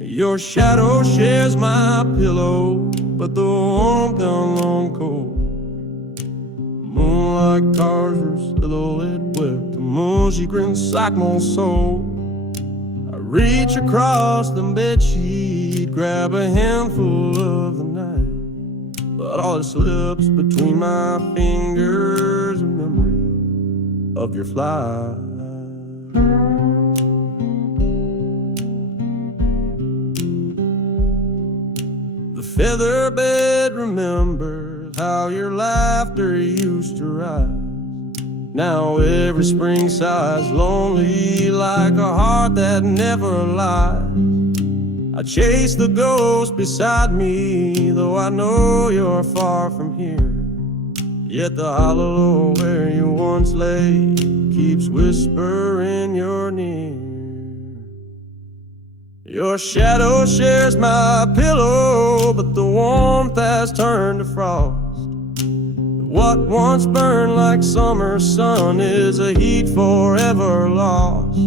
Your shadow shares my pillow, but the warmth down long cold. Moonlight cars her silhouette with the moon, she grins like my soul. I reach across the bedsheet, grab a handful of the night, but all that slips between my fingers, a memory of your flight. The feather bed remembers how your laughter used to rise. Now every spring sighs lonely like a heart that never lies. I chase the ghost beside me, though I know you're far from here. Yet the hollow where you once lay keeps whispering you're near. Your shadow shares my pillow, but the warmth has turned to frost. What once burned like summer sun is a heat forever lost.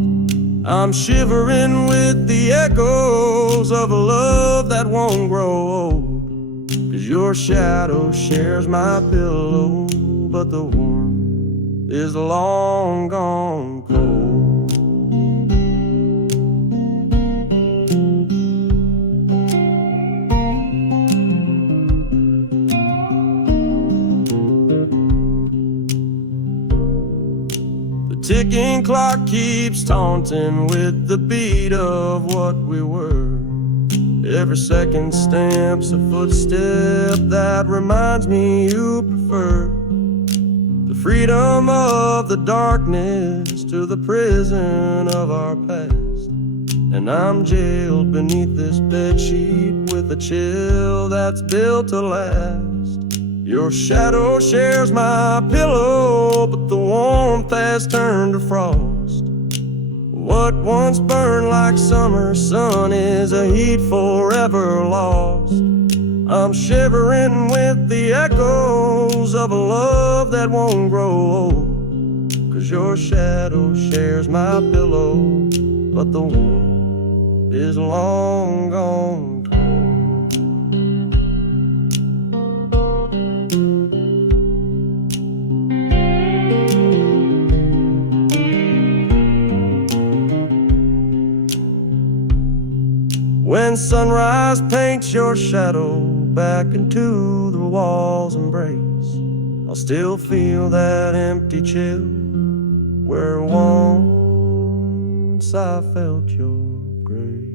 I'm shivering with the echoes of a love that won't grow old. 'Cause your shadow shares my pillow, but the warmth is long gone cold. Ticking clock keeps taunting with the beat of what we were. Every second stamps a footstep that reminds me you prefer the freedom of the darkness to the prison of our past. And I'm jailed beneath this bedsheet with a chill that's built to last. Your shadow shares my pillow, pillow, but the warmth has turned to frost. What once burned like summer sun is a heat forever lost. I'm shivering with the echoes of a love that won't grow old. 'Cause your shadow shares my pillow, but the warmth is long gone. When sunrise paints your shadow back into the wall's embrace, I'll still feel that empty chill where once I felt your grace.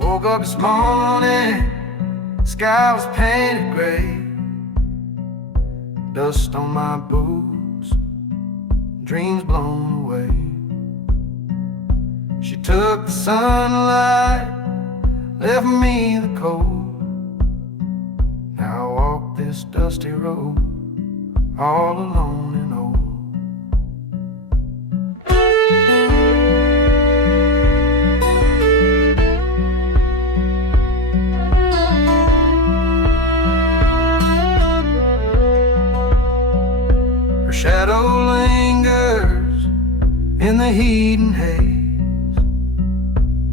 Woke up this morning, the sky was painted gray. Dust on my boots, dreams blown away. She took the sunlight, left me the cold. Now I walk this dusty road, all alone and old. Shadow lingers in the heat and haze.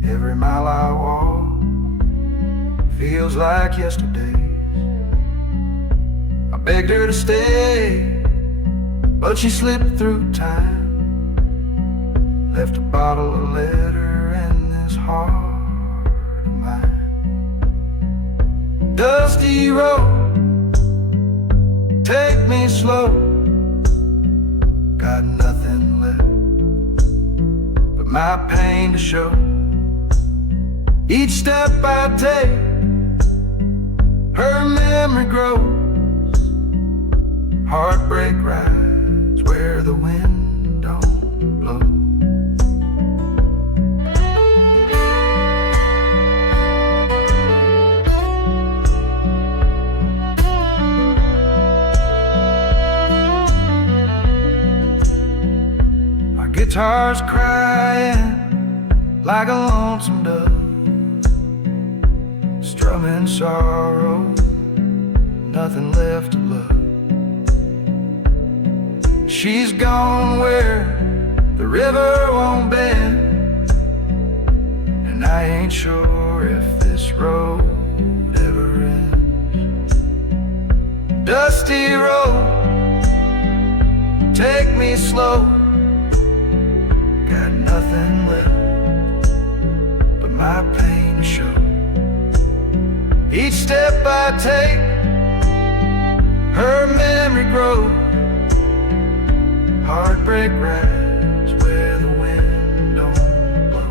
Every mile I walk feels like yesterday's. I begged her to stay, but she slipped through time. Left a bottle of letter in this heart of mine. Dusty road, take me slow. Got nothing left but my pain to show. Each step I take, her memory grows. Heartbreak rides where the wind don't blow. Guitar's crying like a lonesome dove, strumming sorrow, nothing left to love. She's gone where the river won't bend, and I ain't sure if this road ever ends. Dusty road, take me slow. Got nothing left but my pain to show. Each step I take, her memory grows. Heartbreak rides where the wind don't blow.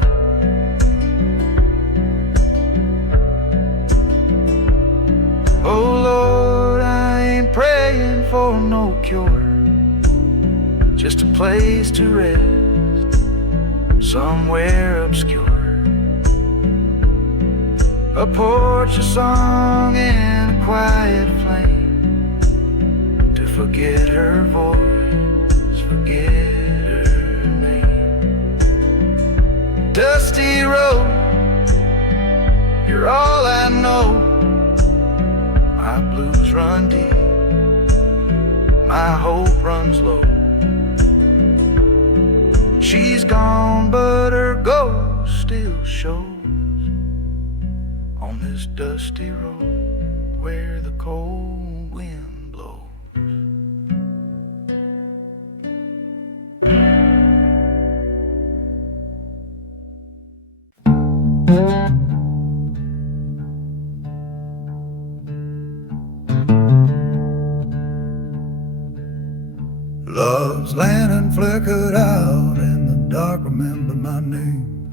Oh Lord, I ain't praying for no cure, just a place to rest somewhere obscure. A porch, a song, and a quiet flame to forget her voice, forget her name. Dusty road, you're all I know. My blues run deep, my hope runs low. She's gone, but her ghost still shows on this dusty road where the cold wind blows. love's lantern flickered out in the dark, remember my name.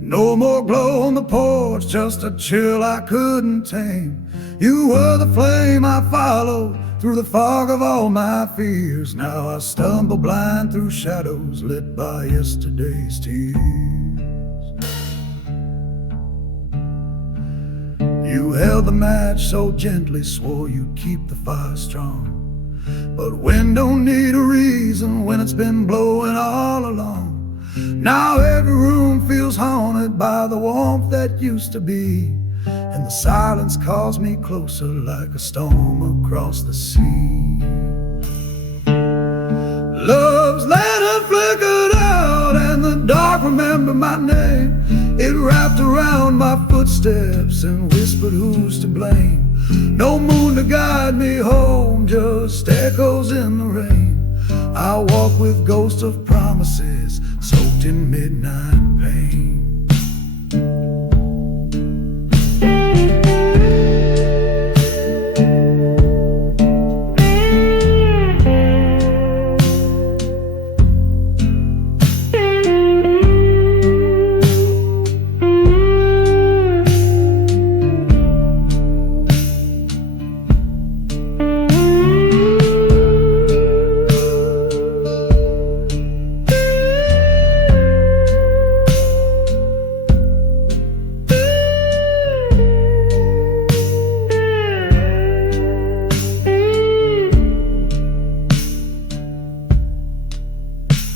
No more glow on the porch, just a chill I couldn't tame. You were the flame I followed through the fog of all my fears. Now I stumble blind through shadows lit by yesterday's tears. You held the match so gently, swore you'd keep the fire strong. But wind don't need a reason when it's been blowing all along. Now every room feels haunted by the warmth that used to be, and the silence calls me closer like a storm across the sea. Love's lantern flickered out and the dark remembered my name. It wrapped around my footsteps and whispered who's to blame. No moon to guide me home, just echoes in the rain. I walk with ghosts of promises soaked in midnight pain.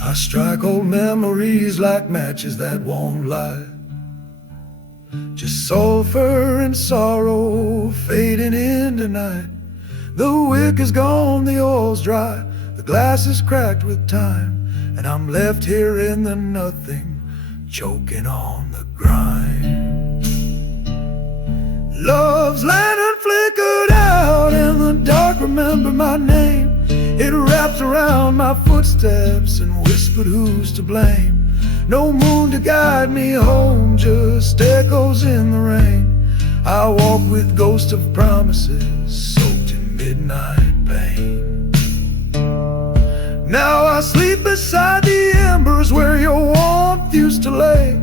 I strike old memories like matches that won't light. Just sulfur and sorrow fading into night. The wick is gone, the oil's dry, the glass is cracked with time, and I'm left here in the nothing, choking on the grind. Love's lantern flickered out in the dark, remember my name. It wrapped around my footsteps and whispered who's to blame. No moon to guide me home, just echoes in the rain. I walk with ghosts of promises soaked in midnight pain. Now I sleep beside the embers where your warmth used to lay,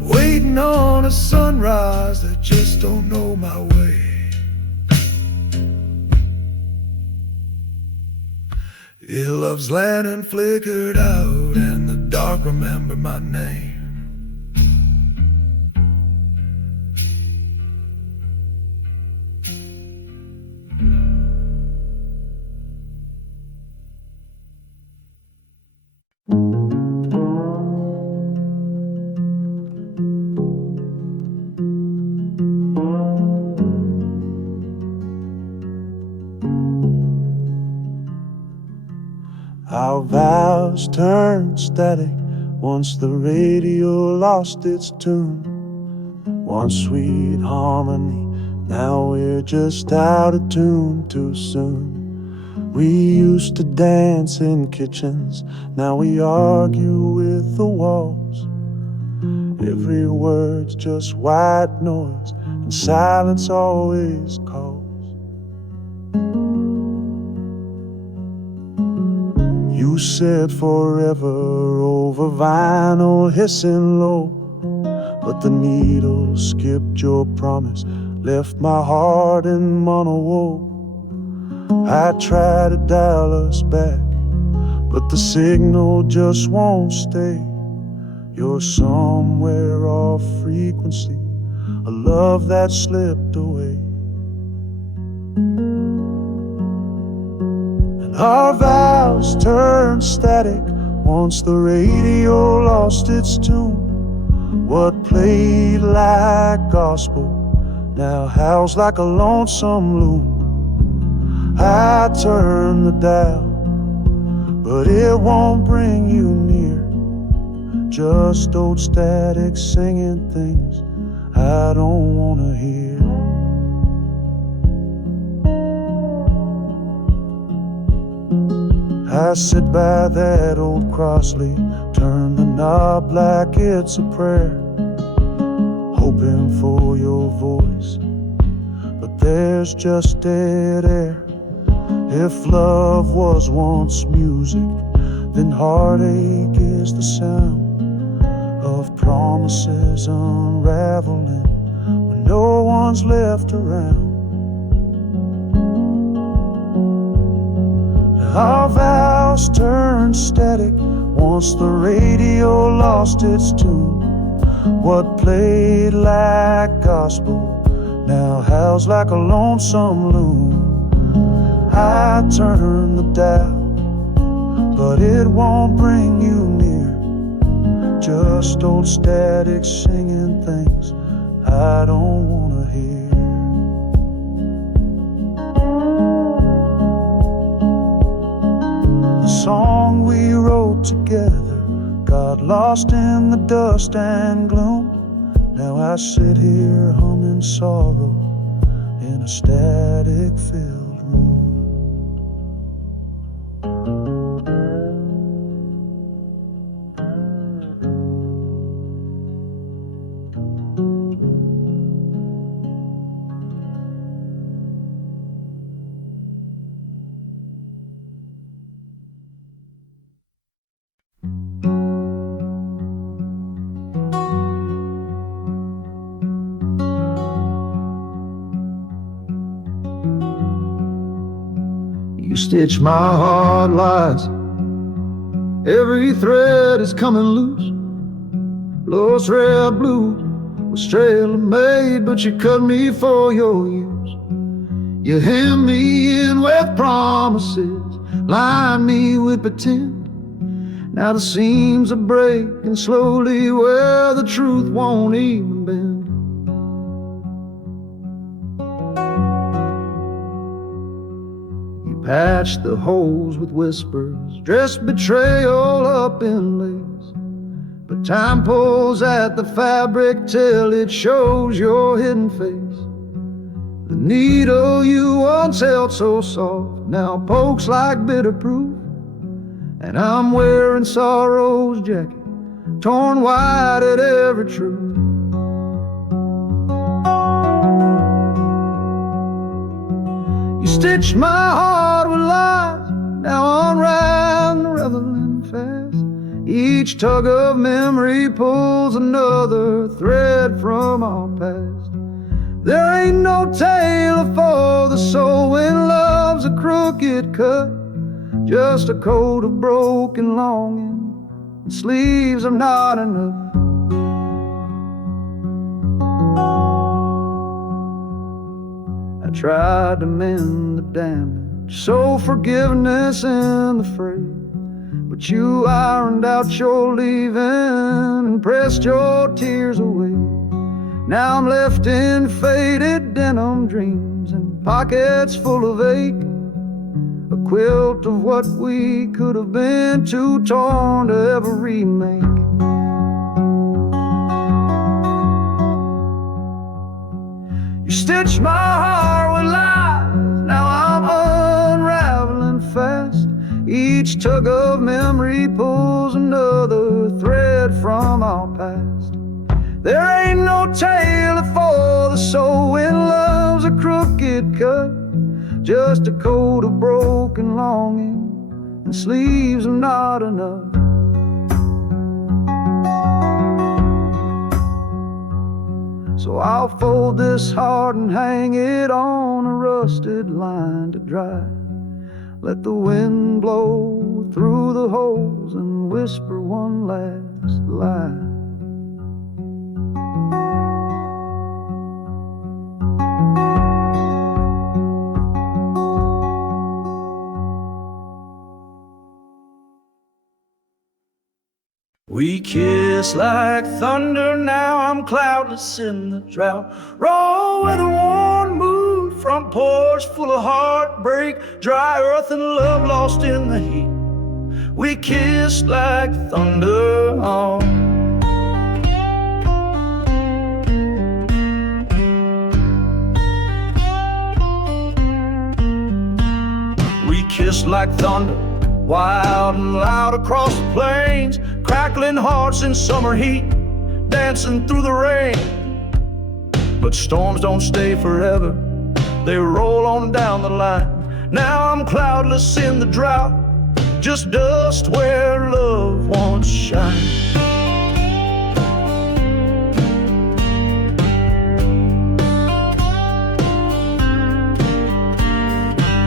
waiting on a sunrise that just don't know my way. Your love's lantern flickered out and the dark remember my name. Our vows turned static once the radio lost its tune. One sweet harmony, now we're just out of tune too soon. We used to dance in kitchens, now we argue with the walls. Every word's just white noise, and silence always calls. You said forever over vinyl hissing low, but the needle skipped your promise, left my heart in mono woe. I try to dial us back, but the signal just won't stay. You're somewhere off frequency, a love that slipped away. Our vows turned static once the radio lost its tune. What played like gospel now howls like a lonesome loon. I turn the dial, but it won't bring you near. Just old static singing things I don't wanna hear. I sit by that old crossley, turn the knob like it's a prayer, hoping for your voice, but there's just dead air. If love was once music, then heartache is the sound of promises unraveling when no one's left around. Our vows turned static once the radio lost its tune. What played like gospel now howls like a lonesome loon. I turn the dial, but it won't bring you near. Just old static singing things I don't wanna hear. The song we wrote together got lost in the dust and gloom. Now I sit here humming sorrow in a static-filled room. You stitch my heart lies, every thread is coming loose. Lost red blues was tailor-made, but you cut me for your use. You hem me in with promises, line me with pretend. Now the seams are breaking slowly where the truth won't even bend. Patch the holes with whispers, dress betrayal up in lace. But time pulls at the fabric till it shows your hidden face. The needle you once held so soft now pokes like bitter proof. And I'm wearing sorrow's jacket, torn wide at every truth. You stitched my heart with lies, now unraveling fast. Each tug of memory pulls another thread from our past. There ain't no tale for the soul when love's a crooked cut, just a coat of broken longing, and sleeves are not enough. I tried to mend the damage, sow forgiveness in the fray, but you ironed out your leaving and pressed your tears away. Now I'm left in faded denim dreams and pockets full of ache, a quilt of what we could have been, too torn to ever remake. You stitched my heart with lies, now I'm unraveling fast. Each tug of memory pulls another thread from our past. There ain't no tale for the soul when love's a crooked cut, just a coat of broken longing, and sleeves are not enough. So I'll fold this heart and hang it on a rusted line to dry. Let the wind blow through the holes and whisper one last lie. We kiss like thunder, now I'm cloudless in the drought. Raw with a worn mood, front porch full of heartbreak, dry earth and love lost in the heat. We kiss like thunder, oh. We kiss like thunder, wild and loud across the plains, crackling hearts in summer heat, dancing through the rain. But storms don't stay forever, they roll on down the line. Now I'm cloudless in the drought, just dust where love once shined.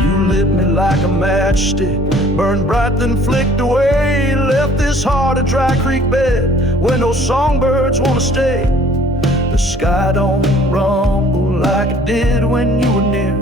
You lit me like a matchstick, burned bright then flicked away. Left this heart a dry creek bed where no songbirds wanna stay. The sky don't rumble like it did when you were near.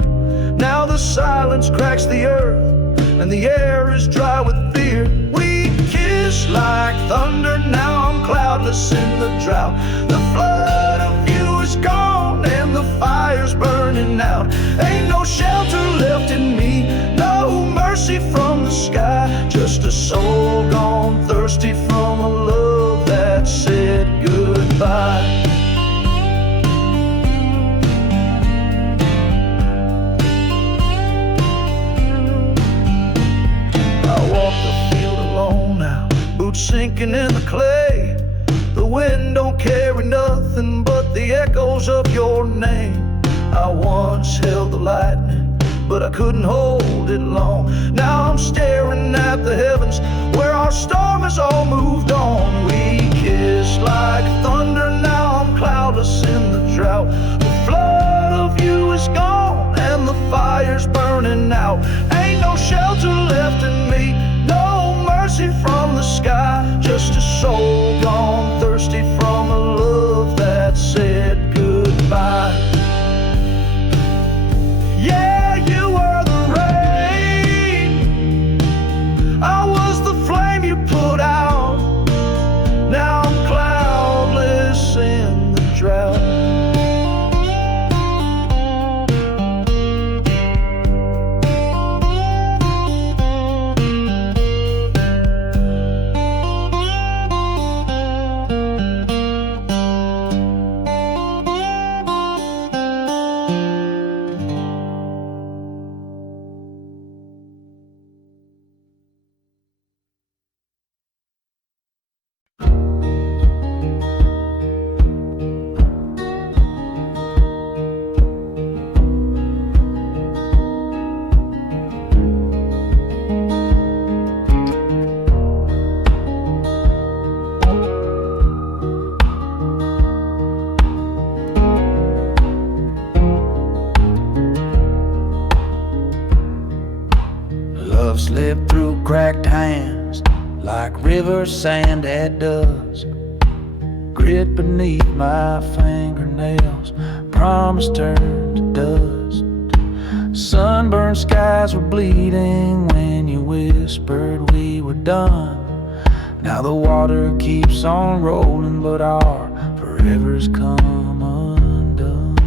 Now the silence cracks the earth and the air is dry with fear. We kiss like thunder, now I'm cloudless in the drought. The flood of you is gone and the fire's burning out. Ain't no shelter left in me, no mercy from the sky. Just a soul gone thirsty from a love that said goodbye. Sinking in the clay, the wind don't carry nothing but the echoes of your name. I once held the lightning, but I couldn't hold it long. Now I'm staring at the heavens where our storm has all moved on. We kissed like thunder, now I'm cloudless in the drought. The flood of you is gone and the fire's burning out. Ain't no shelter left in me, no mercy from the sky. Just a soul gone thirsty from a love that said goodbye. Yeah, you were the rain, I was the flame you put out. Now I'm cloudless in the drought. Love slipped through cracked hands like river sand at dusk. Grit beneath my fingernails, promise turned to dust. Sunburned skies were bleeding when you whispered we were done. Now the water keeps on rolling, but our forever's come undone.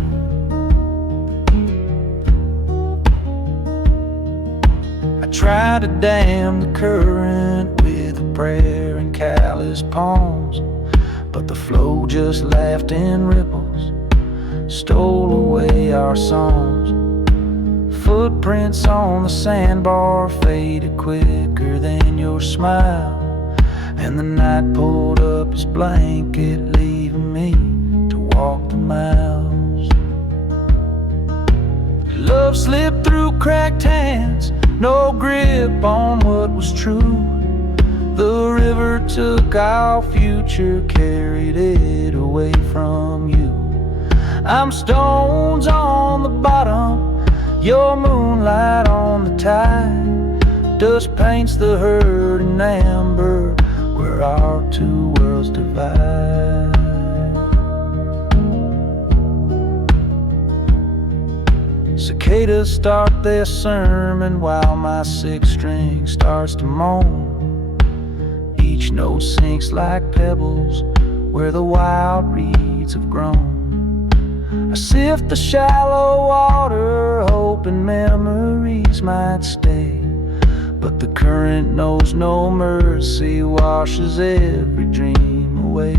I tried to dam the current with a prayer and callous palms, but the flow just laughed in ripples, stole away our songs. Footprints on the sandbar faded quicker than your smile, and the night pulled up its blanket, leaving me to walk the miles. Love slipped through cracked hands, no grip on what was true. The river took our future, carried it away from you. I'm stones on the bottom, your moonlight on the tide. Dust paints the hurt in amber where our two worlds divide. Cicadas start their sermon while my sixth string starts to moan. Each note sinks like pebbles where the wild reeds have grown. I sift the shallow water, hoping memories might stay, but the current knows no mercy, washes every dream away.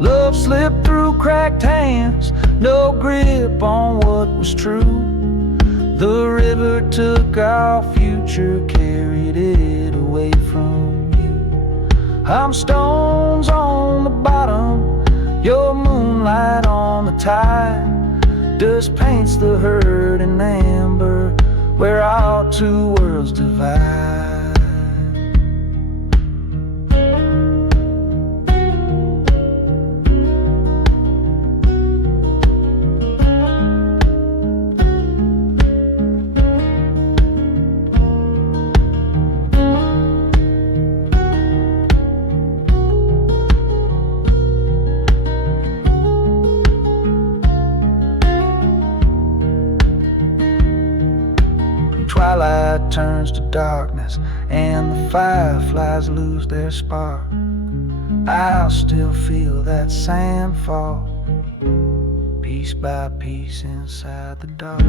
Love slipped through cracked hands, no grip on what was true. The river took our future, carried it away from you. I'm stones on the bottom, your moonlight on the tide. Dust paints the hurt in amber where our two worlds divide. Twilight turns to darkness, and the fireflies lose their spark. I'll still feel that sand fall, piece by piece inside the dark.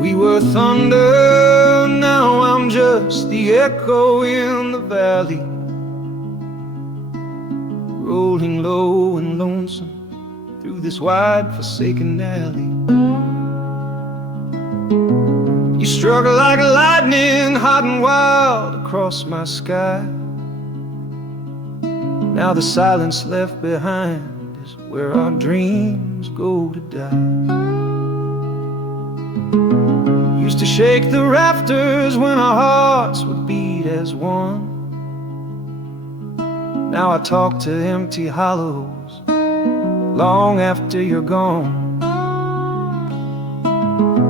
We were thunder, now I'm just the echo in the valley, rolling low and lonesome through this wide forsaken alley. You struck like lightning, hot and wild across my sky. Now the silence left behind is where our dreams go to die. Used to shake the rafters when our hearts would beat as one. Now I talk to empty hollows long after you're gone.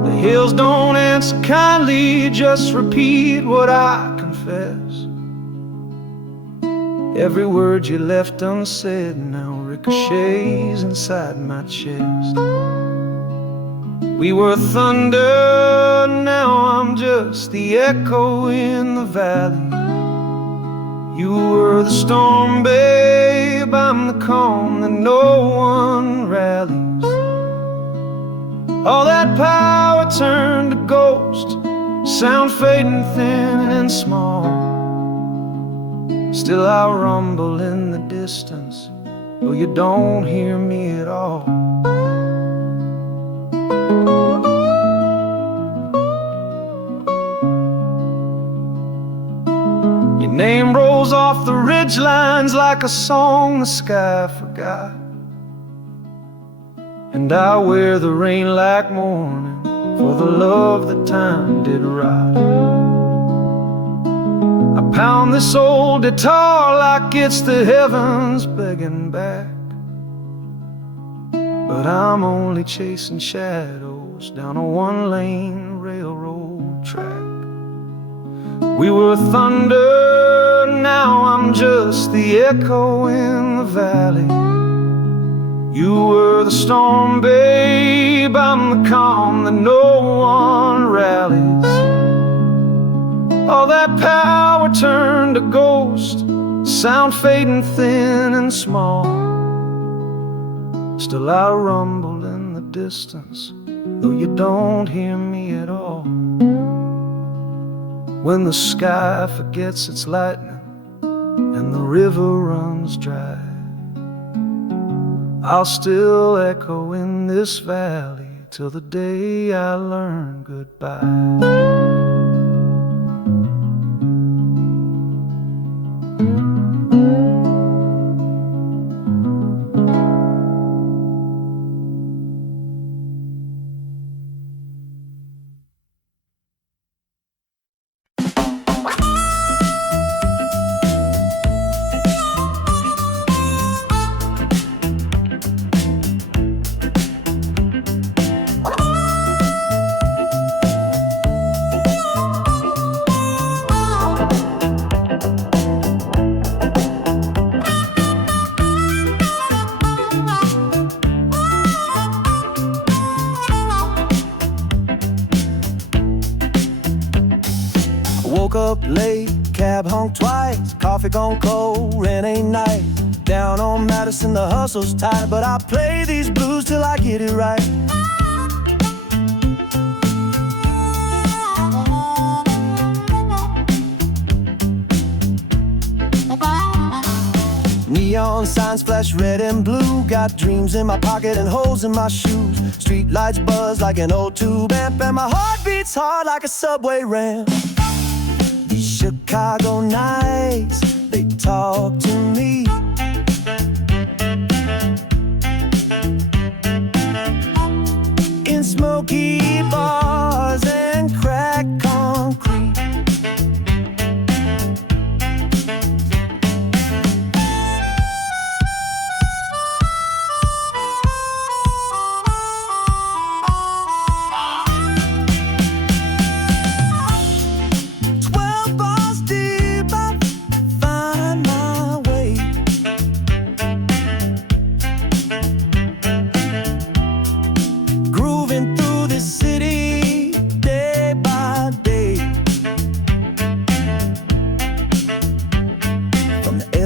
The hills don't answer kindly, just repeat what I confess. Every word you left unsaid now ricochets inside my chest. We were thunder, now I'm just the echo in the valley. You were the storm, babe, I'm the calm that no one rallies. All that power turned to ghost, sound fading thin and small. Still I rumble in the distance, though you don't hear me at all. Your name rolls off the ridgelines like a song the sky forgot, and I wear the rain like mourning for the love that time did rot. I pound this old guitar like it's the heavens begging back, but I'm only chasing shadows down a one-lane railroad track. We were thunder, now I'm just the echo in the valley. You were the storm, babe, I'm the calm that no one rallies. All that power turned to ghost, sound fading thin and small. Still I rumble in the distance, though you don't hear me at all. When the sky forgets its lightning and the river runs dry, I'll still echo in this valley till the day I learn goodbye. Woke up late, cab honked twice, coffee gone cold, rent ain't nice. Down on Madison, the hustle's tight, but I play these blues till I get it right. Neon signs flash red and blue. Got dreams in my pocket and holes in my shoes. Street lights buzz like an old tube amp, and my heart beats hard like a subway ramp. These Chicago nights, they talk to me. In smoky bars and cracked concrete,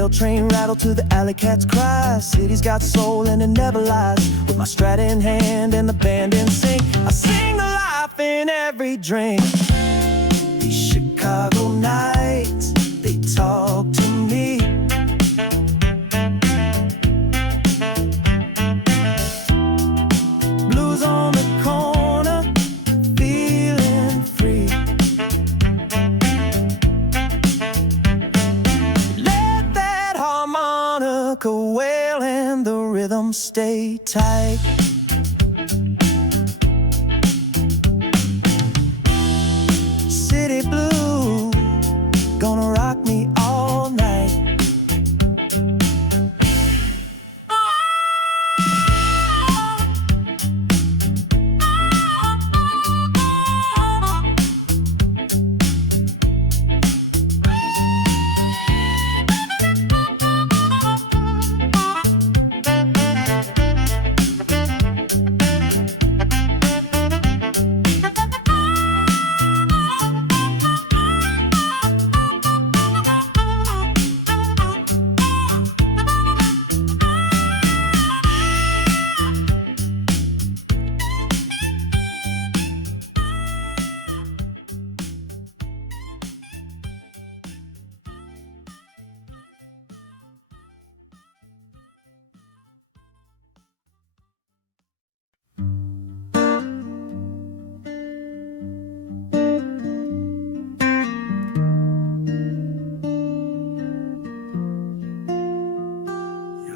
train rattle to the alley cat's cry. City's got soul and it never lies. With my Strat in hand and the band in sync, I sing the life in every drink. These Chicago nights, they talk to me. Blues on the corner, feeling free. Wail and the rhythm stay tight. City blue, gonna rock me all night.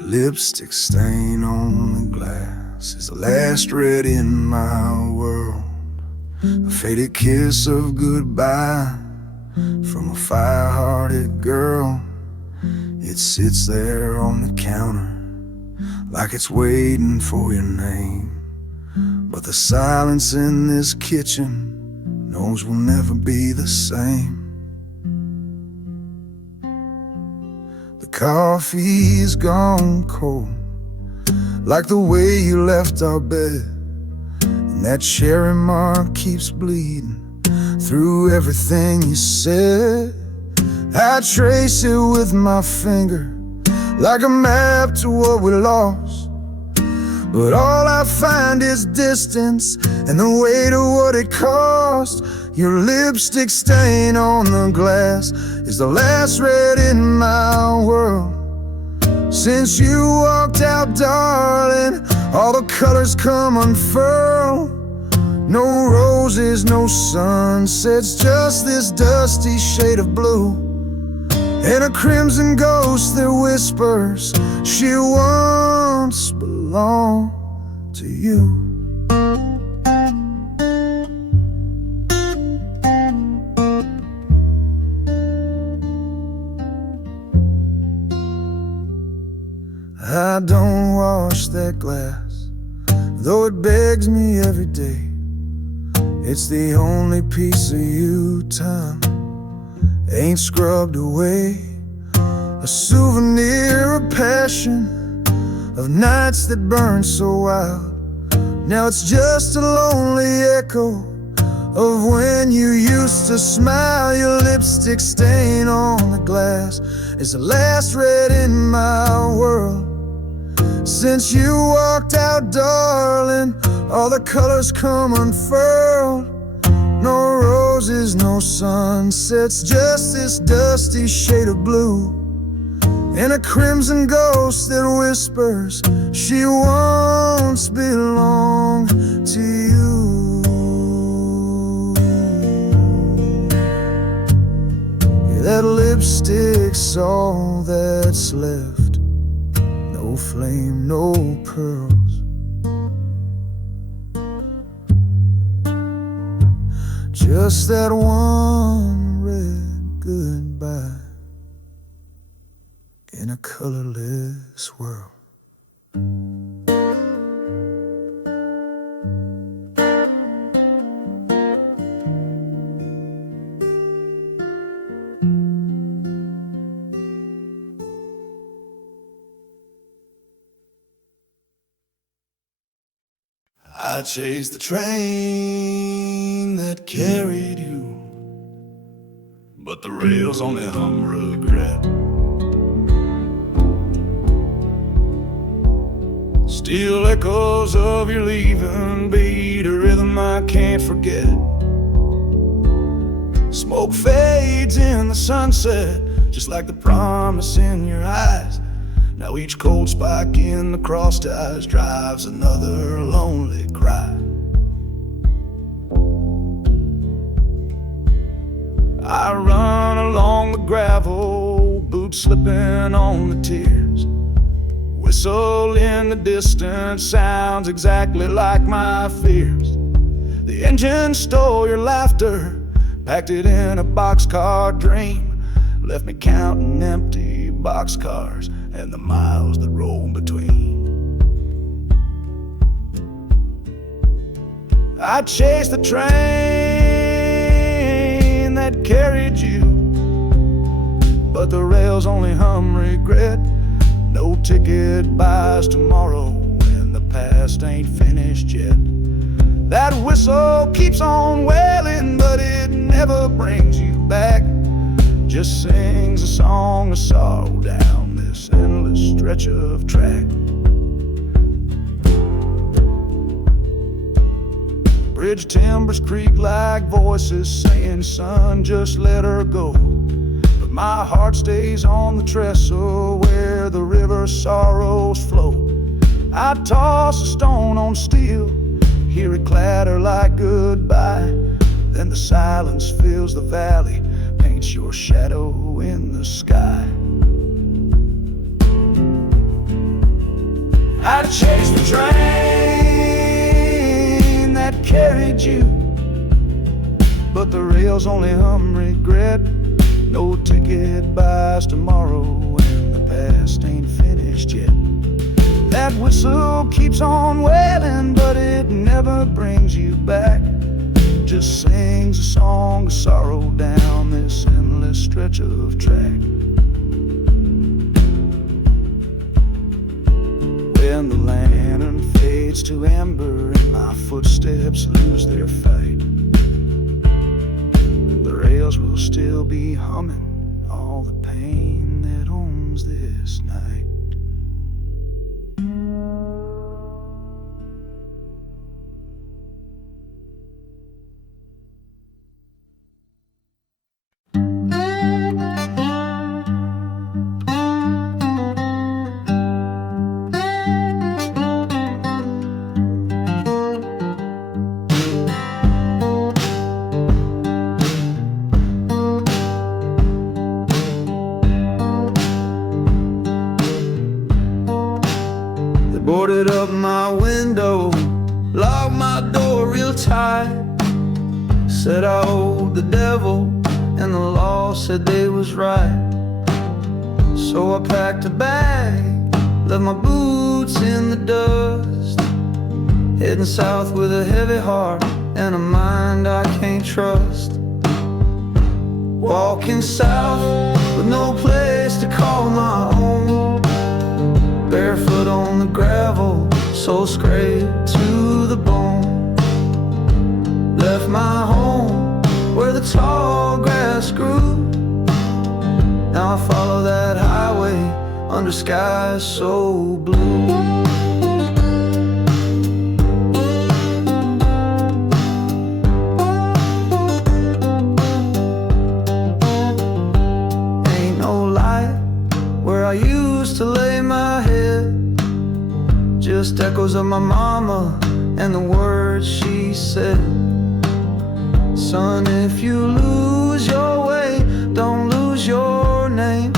Lipstick stain on the glass is the last red in my world. A faded kiss of goodbye from a fire-hearted girl. It sits there on the counter like it's waiting for your name. But the silence in this kitchen knows we'll never be the same. Coffee's gone cold, like the way you left our bed. And that cherry mark keeps bleeding through everything you said. I trace it with my finger like a map to what we lost, but all I find is distance and the weight of what it cost. Your lipstick stain on the glass is the last red in my world. Since you walked out, darling, all the colors come unfurled. No roses, no sunsets, just this dusty shade of blue, and a crimson ghost that whispers she once belonged to you. I don't wash that glass, though it begs me every day. It's the only piece of you time ain't scrubbed away. A souvenir of passion, of nights that burned so wild. Now it's just a lonely echo of when you used to smile. Your lipstick stain on the glass is the last red in my world. Since you walked out, darling, all the colors come unfurled. No roses, no sunsets, just this dusty shade of blue, and a crimson ghost that whispers she once belonged to you. Yeah, that lipstick's all that's left. No flame, no pearls, just that one red goodbye in a colorless world. I chased the train that carried you, but the rails only hum regret. Still echoes of your leaving beat a rhythm I can't forget. Smoke fades in the sunset, just like the promise in your eyes. Now each cold spike in the cross ties drives another lonely cry. I run along the gravel, boots slipping on the tears. Whistle in the distance sounds exactly like my fears. The engine stole your laughter, packed it in a boxcar dream, left me counting empty boxcars and the miles that roll between. I chased the train that carried you, but the rails only hum regret. No ticket buys tomorrow, and the past ain't finished yet. That whistle keeps on wailing, but it never brings you back. Just sings a song of sorrow down this endless stretch of track. Bridge timbers creak like voices saying, son, just let her go. But my heart stays on the trestle where the river sorrows flow. I toss a stone on steel, hear it clatter like goodbye. Then the silence fills the valley, paints your shadow in the sky. I chased the train that carried you, but the rails only hum regret. No ticket buys tomorrow, and the past ain't finished yet. That whistle keeps on wailing, but it never brings you back. Just sings a song of sorrow down this endless stretch of track. When the lantern fades to amber and my footsteps lose their fight, the rails will still be humming all the pain that owns this night. Boarded up my window, locked my door real tight. Said I owed the devil, and the law said they was right. So I packed a bag, left my boots in the dust, heading south with a heavy heart and a mind I can't trust. Walking south with no place to call my own, barefoot on the gravel, soul scraped to the bone. Left my home where the tall grass grew. Now I follow that highway under skies so blue. Ain't no light where I just echoes of my mama and the words she said. Son, if you lose your way, don't lose your name.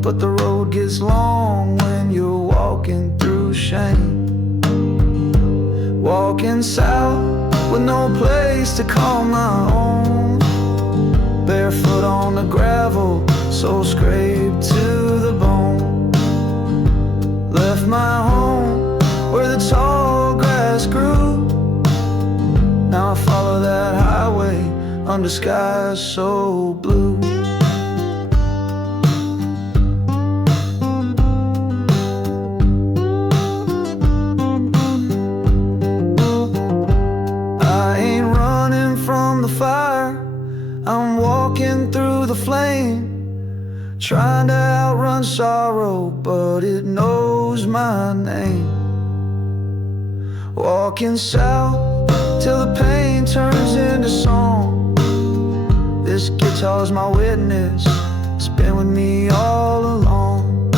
But the road gets long when you're walking through shame. Walking south with no place to call my own. Barefoot on the gravel, soul scraped to the bone. Left my home where the tall grass grew. Now I follow that highway under skies so blue. I ain't running from the fire, I'm walking through the flame, trying to outrun sorrow, but it knows my name. Walking south till the pain turns into song. This guitar's my witness, it's been with me all along.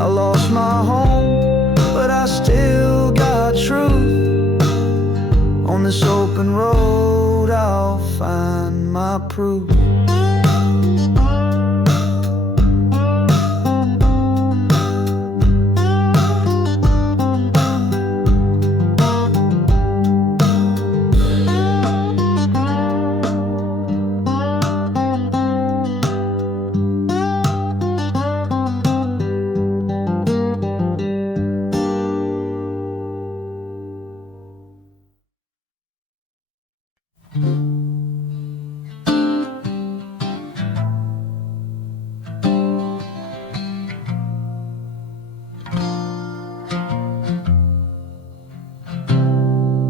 I lost my home, but I still got truth. On this open road I'll find my proof.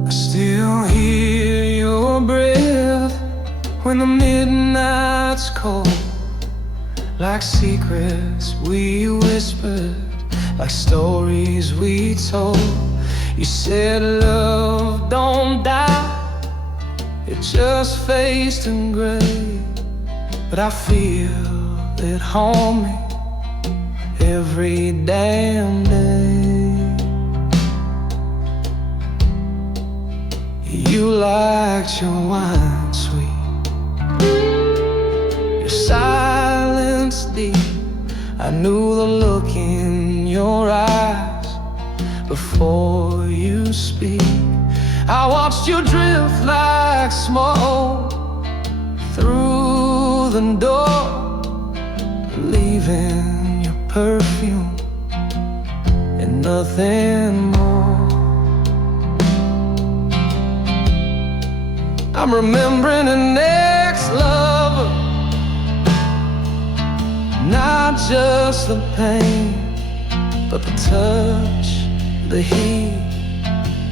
Still hear your breath when the midnight's cold, like secrets we whispered, like stories we told. You said love don't die, it just fades to gray. But I feel it haunt me every damn day. You liked your wine sweet, your silence deep. I knew the look in your eyes before you speak. I watched you drift like smoke through the door, leaving your perfume and nothing more. I'm remembering an ex-lover, not just the pain, but the touch, the heat,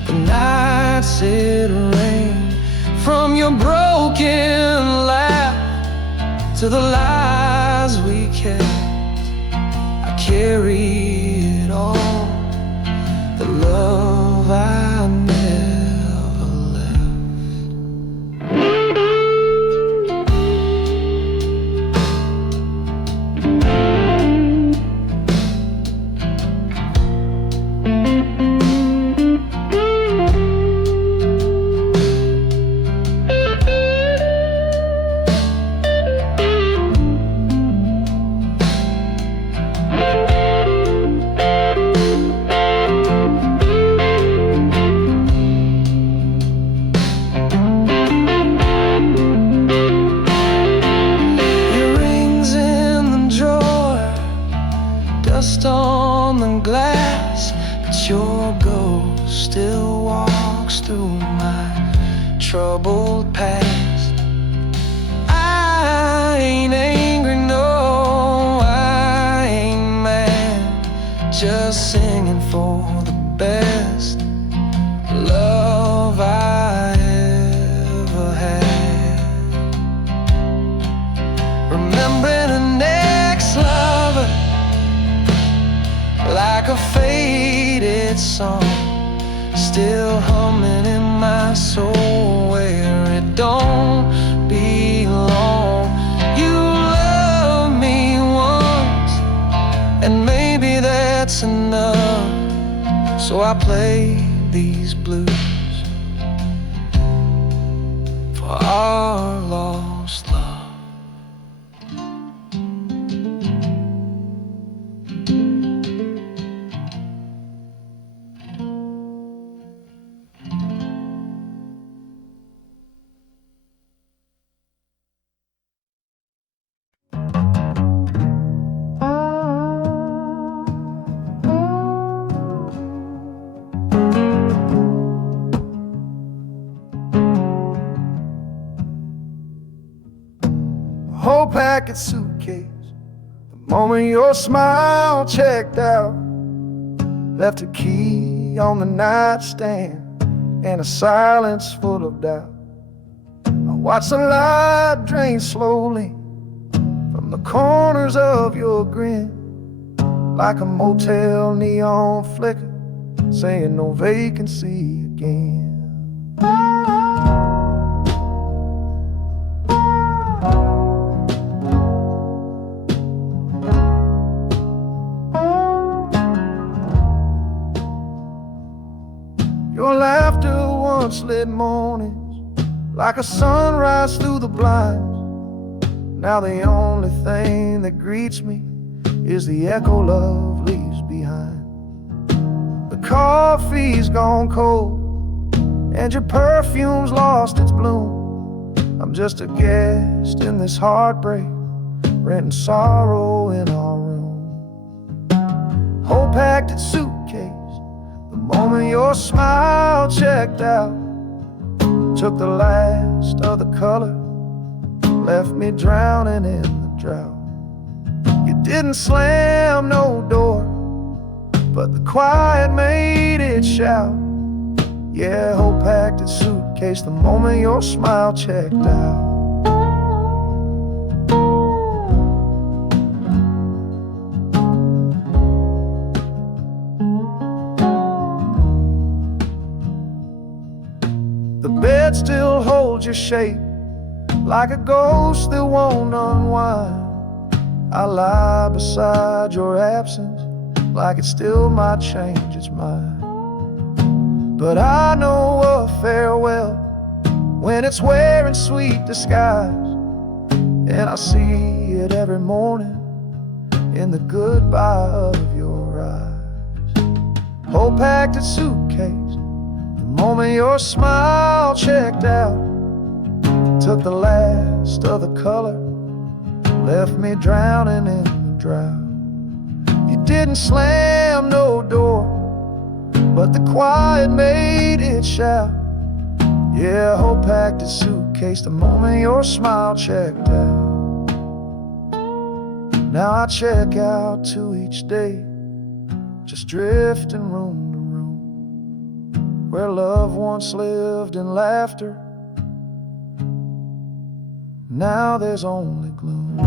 the nights it rained. From your broken laugh to the lies we kept, I carry it all, the love I never left. Dust on the glass, but your ghost still walks through my troubled past. I ain't angry, no, I ain't mad, just singing for the best love I ever had. Remembering an ex-lover, like a faded song, still humming in my soul where it don't belong. You loved me once, and maybe that's enough. So I play these blues for our lost love. Whole packet suitcase, the moment your smile checked out. Left a key on the nightstand and a silence full of doubt. I watched the light drain slowly from the corners of your grin, like a motel neon flicker saying no vacancy again. Your laughter once lit mornings like a sunrise through the blinds. Now the only thing that greets me is the echo love leaves behind. The coffee's gone cold and your perfume's lost its bloom. I'm just a guest in this heartbreak, renting sorrow in our room. Whole packed suitcase, the moment your smile checked out. Took the last of the color, left me drowning in the drought. You didn't slam no door, but the quiet made it shout. Yeah, whole packed suitcase, the moment your smile checked out. The bed still holds your shape like a ghost that won't unwind. I lie beside your absence like it still might change its mind. But I know a farewell when it's wearing sweet disguise, and I see it every morning in the goodbye of your eyes. Whole packed suitcase, the moment your smile checked out. Took the last of the color, left me drowning in the drought. You didn't slam no door, but the quiet made it shout. Yeah, whole packed suitcase, the moment your smile checked out. Now I check out too each day, just drifting room to room, where love once lived in laughter. Now there's only gloom.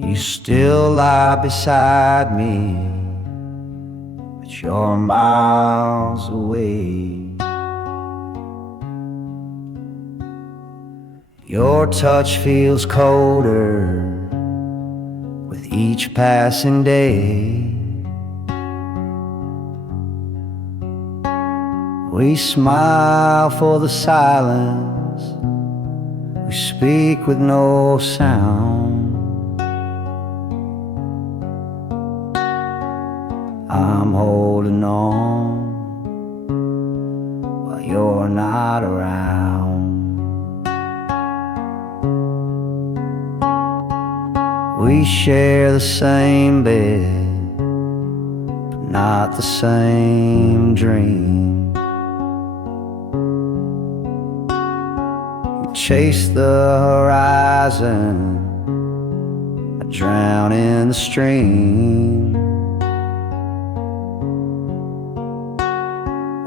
You still lie beside me, but you're miles away. Your touch feels colder with each passing day. We smile for the silence, we speak with no sound. I'm holding on while you're not around. We share the same bed, but not the same dream. You chase the horizon, I drown in the stream.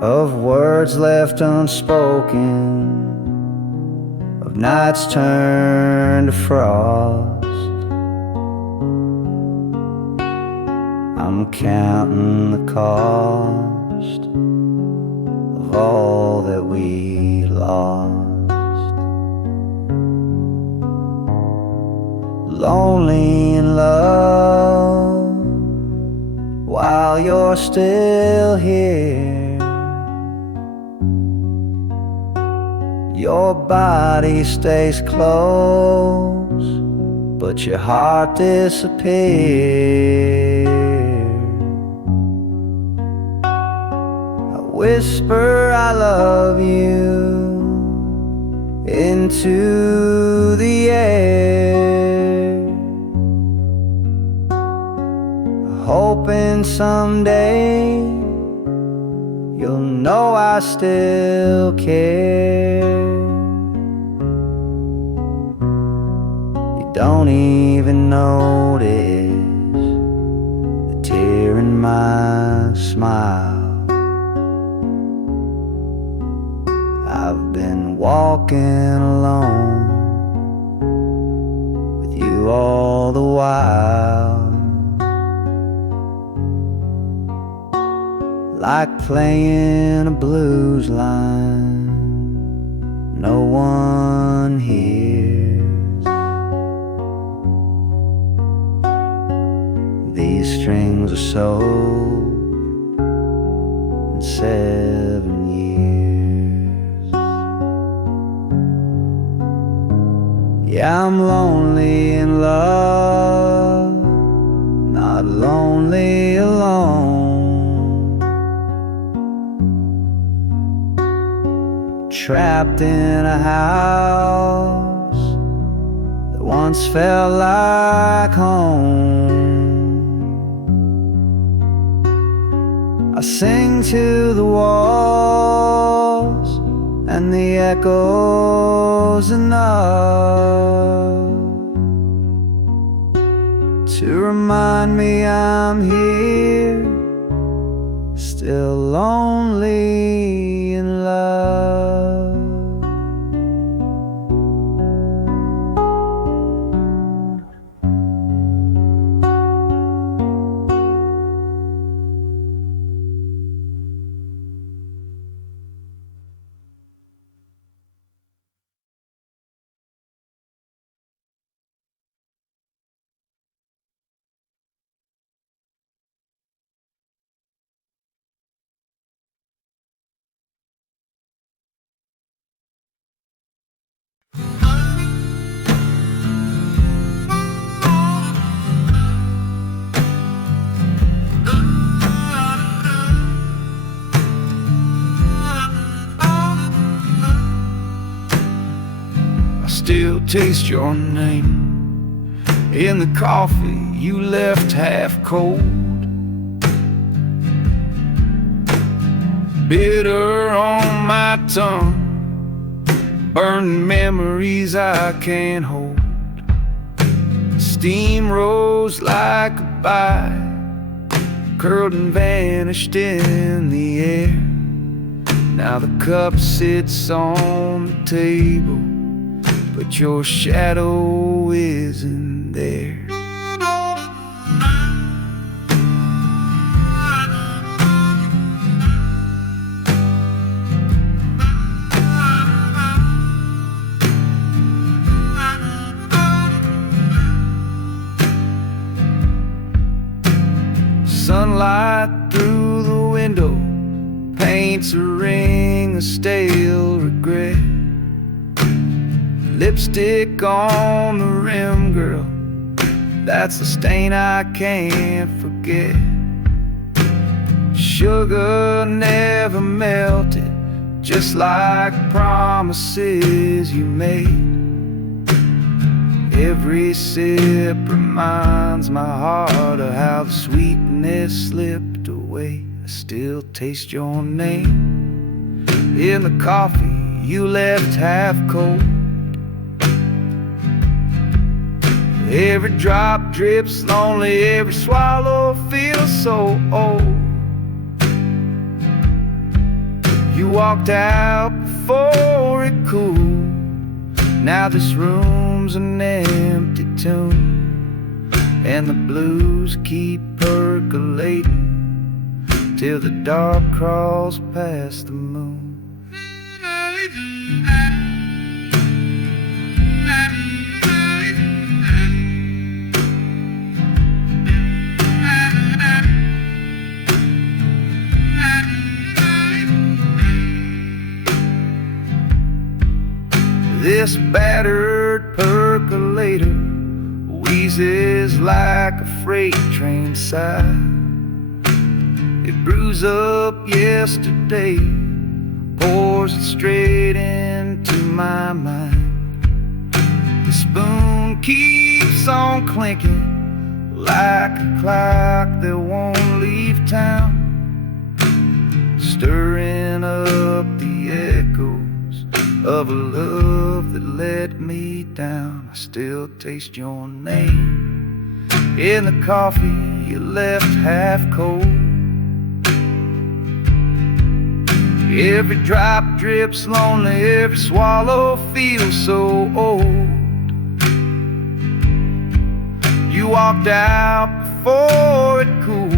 of words left unspoken, of nights turned to frost. I'm counting the cost of all that we lost. Lonely in love while you're still here. Your body stays close, but your heart disappears. I whisper I love you into the air, hoping someday you'll know I still care. You don't even notice the tear in my smile. I've been walking alone with you all the while, like playing a blues line no one hears. These strings are sold in 7 years. Yeah, I'm lonely in love, not lonely alone. Trapped in a house that once felt like home. I sing to the walls and the echoes enough to remind me I'm here, still lonely in love. Still taste your name in the coffee you left half cold. Bitter on my tongue, burning memories I can't hold. Steam rose like a bite, curled and vanished in the air. Now the cup sits on the table, but your shadow isn't there. Sunlight through the window paints a ring of stale regret. Lipstick on the rim, girl, that's the stain I can't forget. Sugar never melted, just like promises you made. Every sip reminds my heart of how the sweetness slipped away. I still taste your name in the coffee you left half cold. Every drop drips lonely, every swallow feels so old. You walked out before it cooled. Now this room's an empty tomb, and the blues keep percolating till the dark crawls past the moon. This battered percolator wheezes like a freight train sigh. It brews up yesterday, pours it straight into my mind. The spoon keeps on clinking like a clock that won't leave town, stirring up the echoes of a love that let me down. I still taste your name in the coffee you left half cold. Every drop drips lonely, every swallow feels so old. You walked out before it cooled.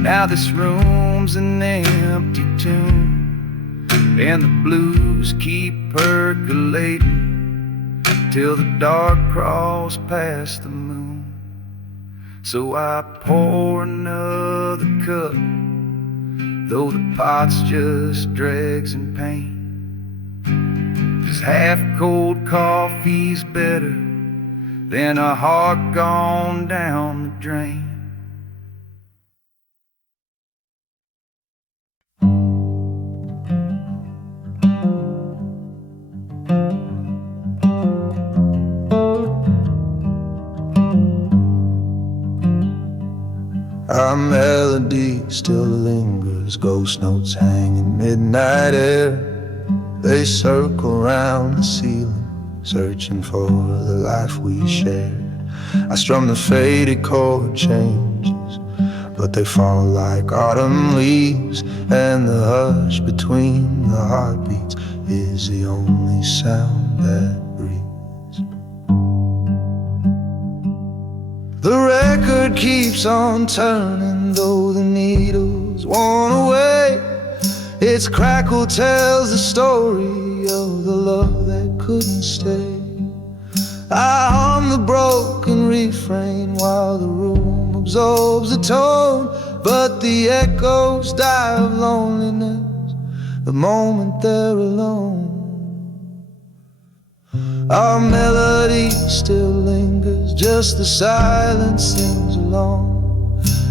Now this room's an empty tomb, and the blues keep percolating till the dark crawls past the moon. So I pour another cup, though the pot's just dregs and pain. 'Cause half-cold coffee's better than a heart gone down the drain. Our melody still lingers, ghost notes hang in midnight air. They circle round the ceiling, searching for the life we shared. I strum the faded chord changes, but they fall like autumn leaves, and the hush between the heartbeats is the only sound that breathes. The record keeps on turning, though the needle's worn away. Its crackle tells the story of the love that couldn't stay. I hum the broken refrain while the room absorbs the tone, but the echoes die of loneliness the moment they're alone. Our melody still lingers, just the silence sings along.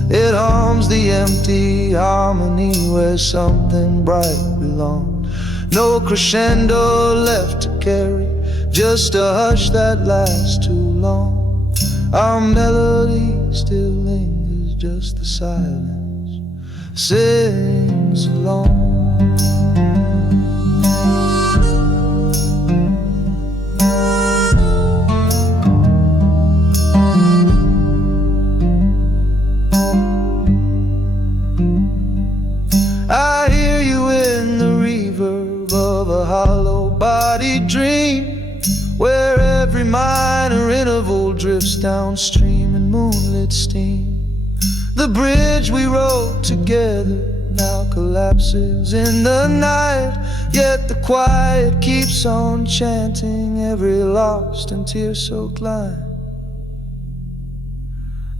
It hums the empty harmony where something bright belonged. No crescendo left to carry, just a hush that lasts too long. Our melody still lingers, just the silence sings along. I hear you in the reverb of a hollow-bodied dream, where every minor interval drifts downstream in moonlit steam. The bridge we wrote together now collapses in the night, yet the quiet keeps on chanting every lost and tear-soaked line.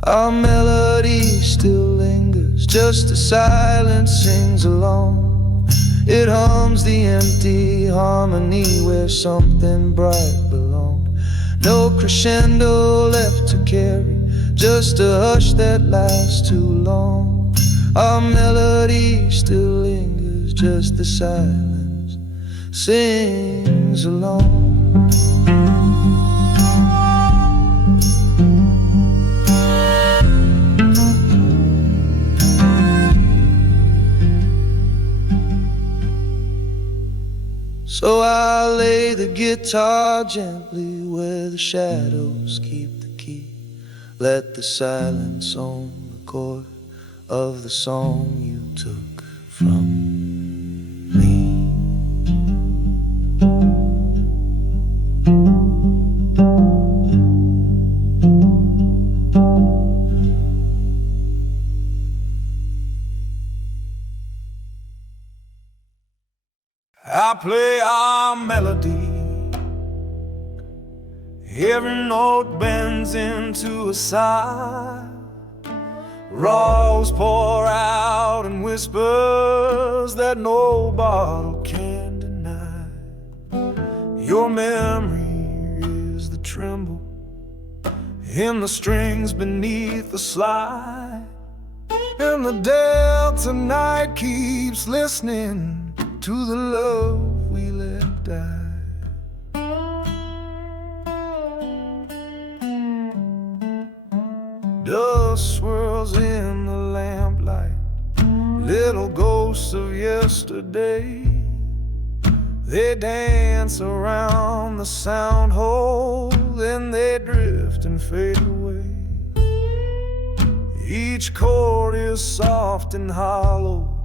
Our melody still lingers, just the silence sings along. It hums the empty harmony where something bright belonged. No crescendo left to carry, just a hush that lasts too long. Our melody still lingers, just the silence sings along. So I lay the guitar gently where the shadows keep the key. Let the silence own the chord of the song you took from I play our melody. Every note bends into a sigh. Raws pour out in whispers that no bottle can deny. Your memory is the tremble in the strings beneath the slide. And the Delta night keeps listening to the love we let die. Dust swirls in the lamplight, little ghosts of yesterday. They dance around the sound hole, then they drift and fade away. Each chord is soft and hollow,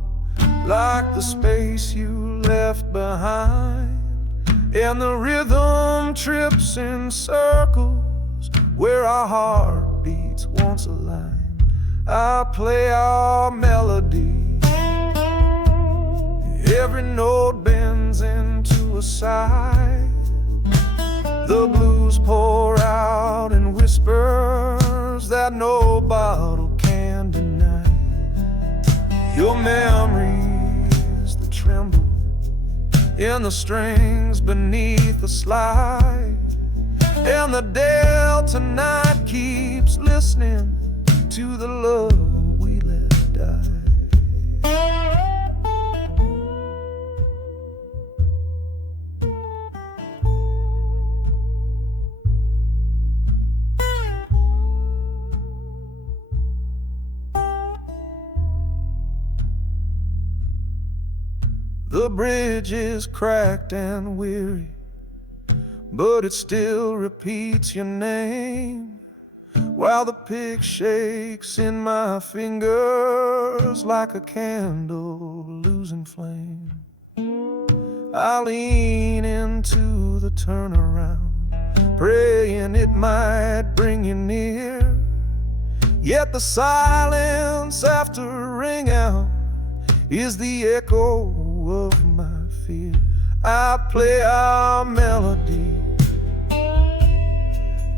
like the space you left behind. And the rhythm trips in circles where our heartbeats once aligned. I play our melody. Every note bends into a sigh. The blues pour out in whispers that no bottle can deny. Your memory is the tremble in the strings beneath the slide. And the Delta night keeps listening to the love we let die. The bridge is cracked and weary, but it still repeats your name, while the pick shakes in my fingers like a candle losing flame. I lean into the turnaround, praying it might bring you near. Yet the silence after a ring out is the echo of my fear. I play our melody.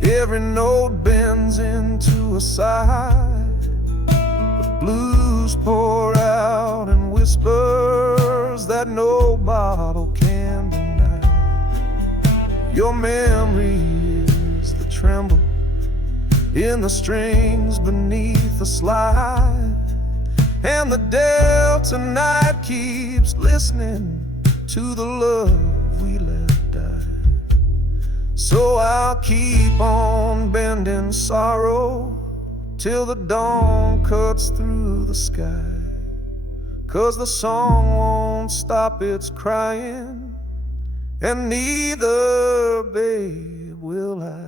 Every note bends into a sigh. The blues pour out in whispers that no bottle can deny. Your memory is the tremble in the strings beneath the slide. And the Delta night keeps listening to the love we let die. So I'll keep on bending sorrow till the dawn cuts through the sky. 'Cause the song won't stop its crying, and neither, babe, will I.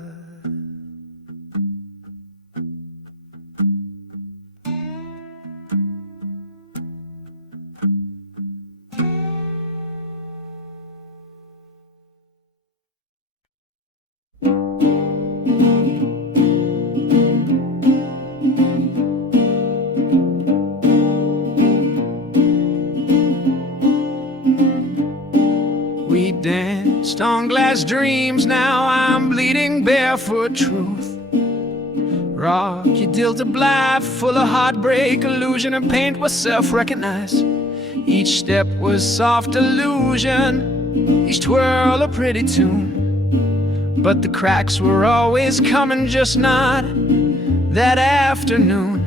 We danced on glass dreams, now I'm bleeding barefoot truth. Rock, you dealt a blab full of heartbreak, illusion and paint was self-recognized. Each step was soft illusion, each twirl a pretty tune. But the cracks were always coming, just not that afternoon.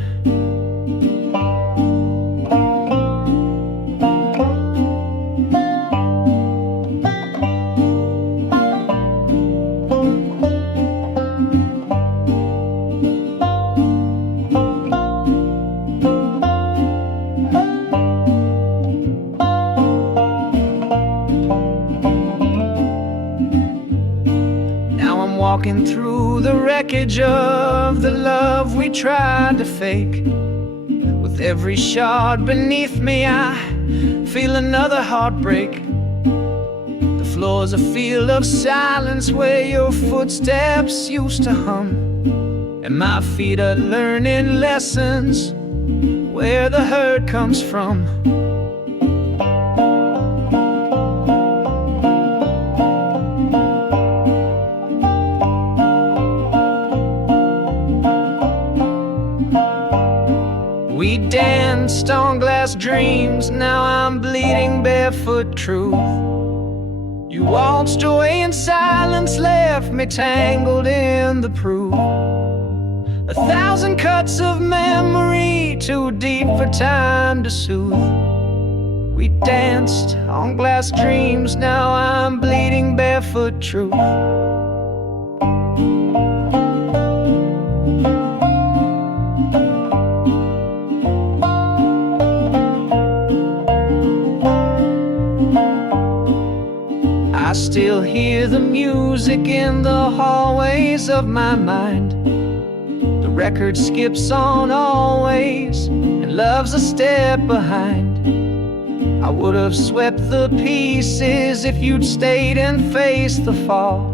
Walking through the wreckage of the love we tried to fake. With every shard beneath me, I feel another heartbreak. The floor's a field of silence where your footsteps used to hum, and my feet are learning lessons where the hurt comes from. stone glass dreams, now I'm bleeding barefoot truth. You waltzed away in silence, left me tangled in the proof. 1,000 cuts of memory, too deep for time to soothe. We danced on glass dreams, now I'm bleeding barefoot truth. I still hear the music in the hallways of my mind. The record skips on always, and love's a step behind. I would have swept the pieces if you'd stayed and faced the fall,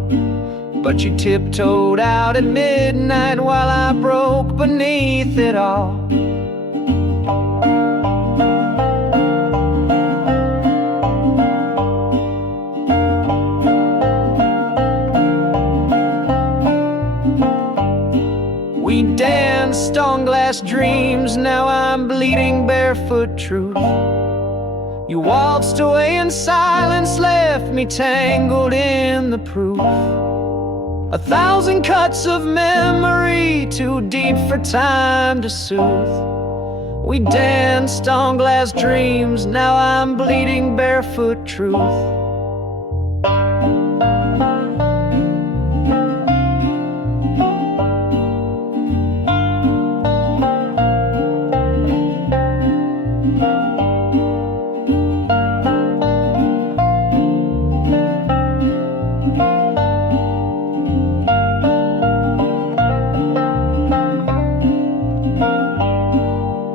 but you tiptoed out at midnight while I broke beneath it all. We danced on glass dreams, now I'm bleeding barefoot truth. You waltzed away in silence, left me tangled in the proof. 1,000 cuts of memory, too deep for time to soothe. We danced on glass dreams, now I'm bleeding barefoot truth.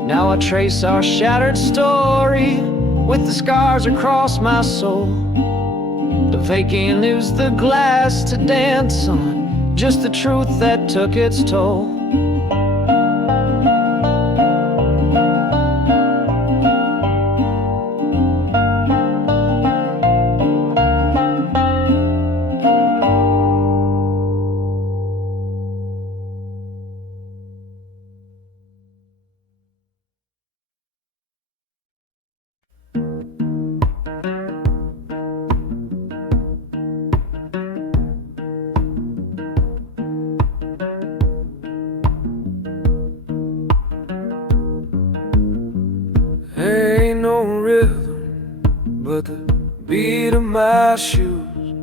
Now I trace our shattered story with the scars across my soul. The vacant leaves the glass to dance on, just the truth that took its toll. Ain't no rhythm but the beat of my shoes,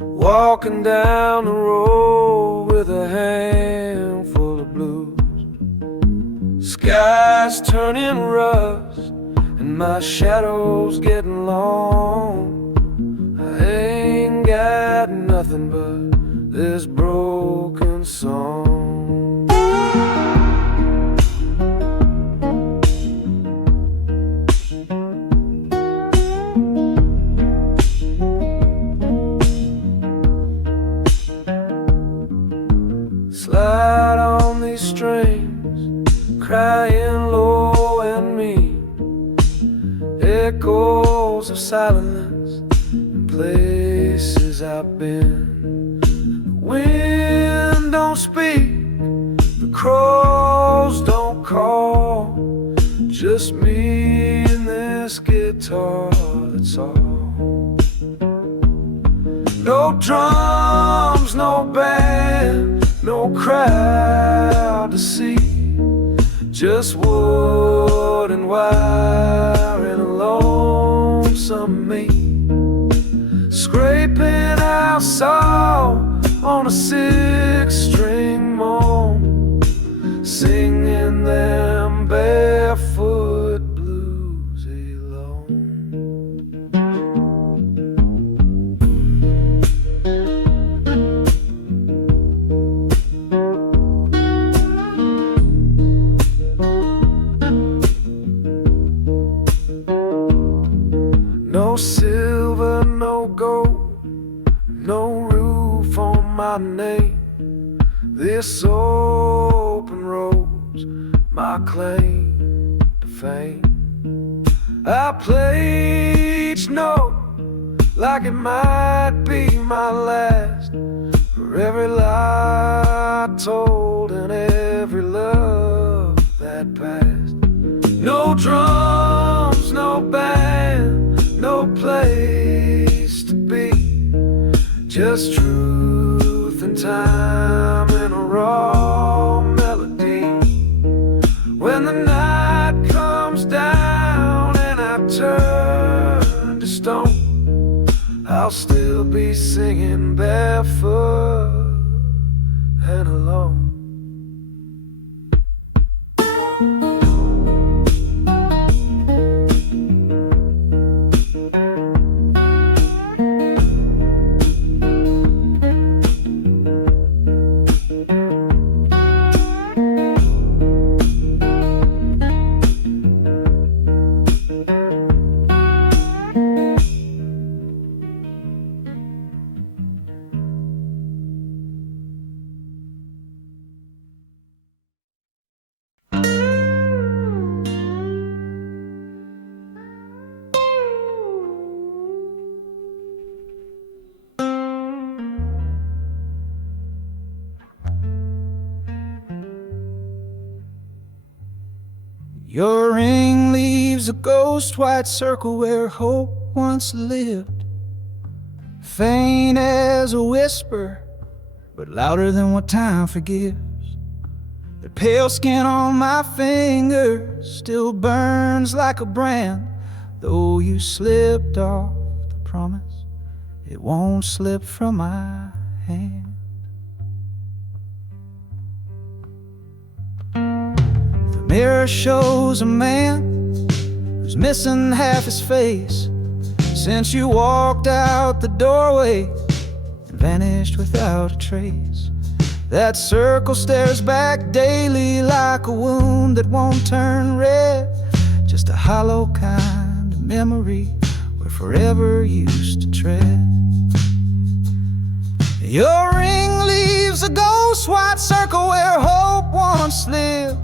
walking down the road with a handful of blues. Sky's turning rust and my shadow's getting long. I ain't got nothing but this broken song. Slide on these strings, crying low and mean, echoes of silence in places I've been. The wind don't speak, the crows don't call, just me and this guitar, that's all. No drums, no band, no crowd to see, just wood and wire and a lonesome me, scraping out salt on a 6-string moan, singing them barefoot blues alone. No silver, no gold, no roof on my name. This open road's my claim to fame. I play each note like it might be my last, for every lie I told and every love that passed. No drums, no band, no place to be. Just truth and time and a raw melody. When the night comes down and I turn to stone, I'll still be singing barefoot and alone. Your ring leaves a ghost white circle where hope once lived, faint as a whisper, but louder than what time forgives. The pale skin on my finger still burns like a brand, though you slipped off the promise, it won't slip from my hand. Mirror shows a man who's missing half his face since you walked out the doorway and vanished without a trace. That circle stares back daily like a wound that won't turn red, just a hollow kind of memory where forever used to tread. Your ring leaves a ghost white circle where hope once lived.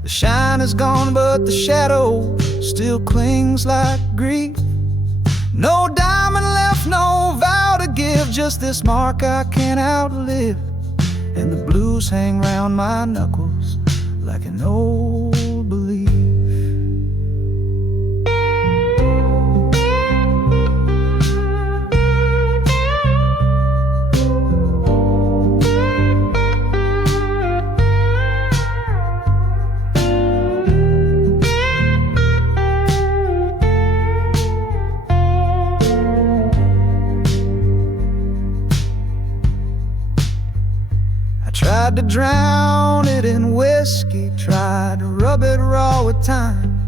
The shine is gone, but the shadow still clings like grief. No diamond left, no vow to give, just this mark I can't outlive. And the blues hang round my knuckles like an old belief. Tried to drown it in whiskey, tried to rub it raw with time,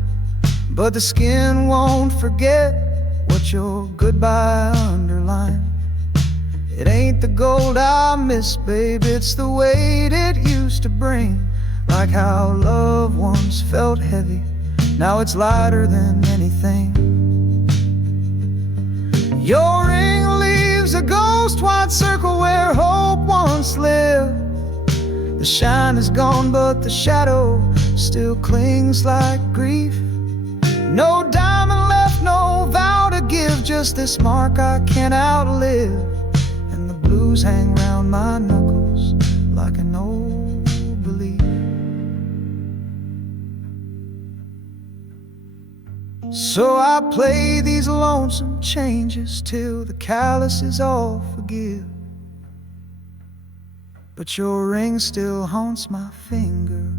but the skin won't forget what your goodbye underlined. It ain't the gold I miss, babe, it's the weight it used to bring. Like how love once felt heavy, now it's lighter than anything. Your ring leaves a ghost white circle where hope once lived. The shine is gone, but the shadow still clings like grief. No diamond left, no vow to give, just this mark I can't outlive. And the blues hang round my knuckles like an old belief. So I play these lonesome changes till the calluses all forgive. But your ring still haunts my finger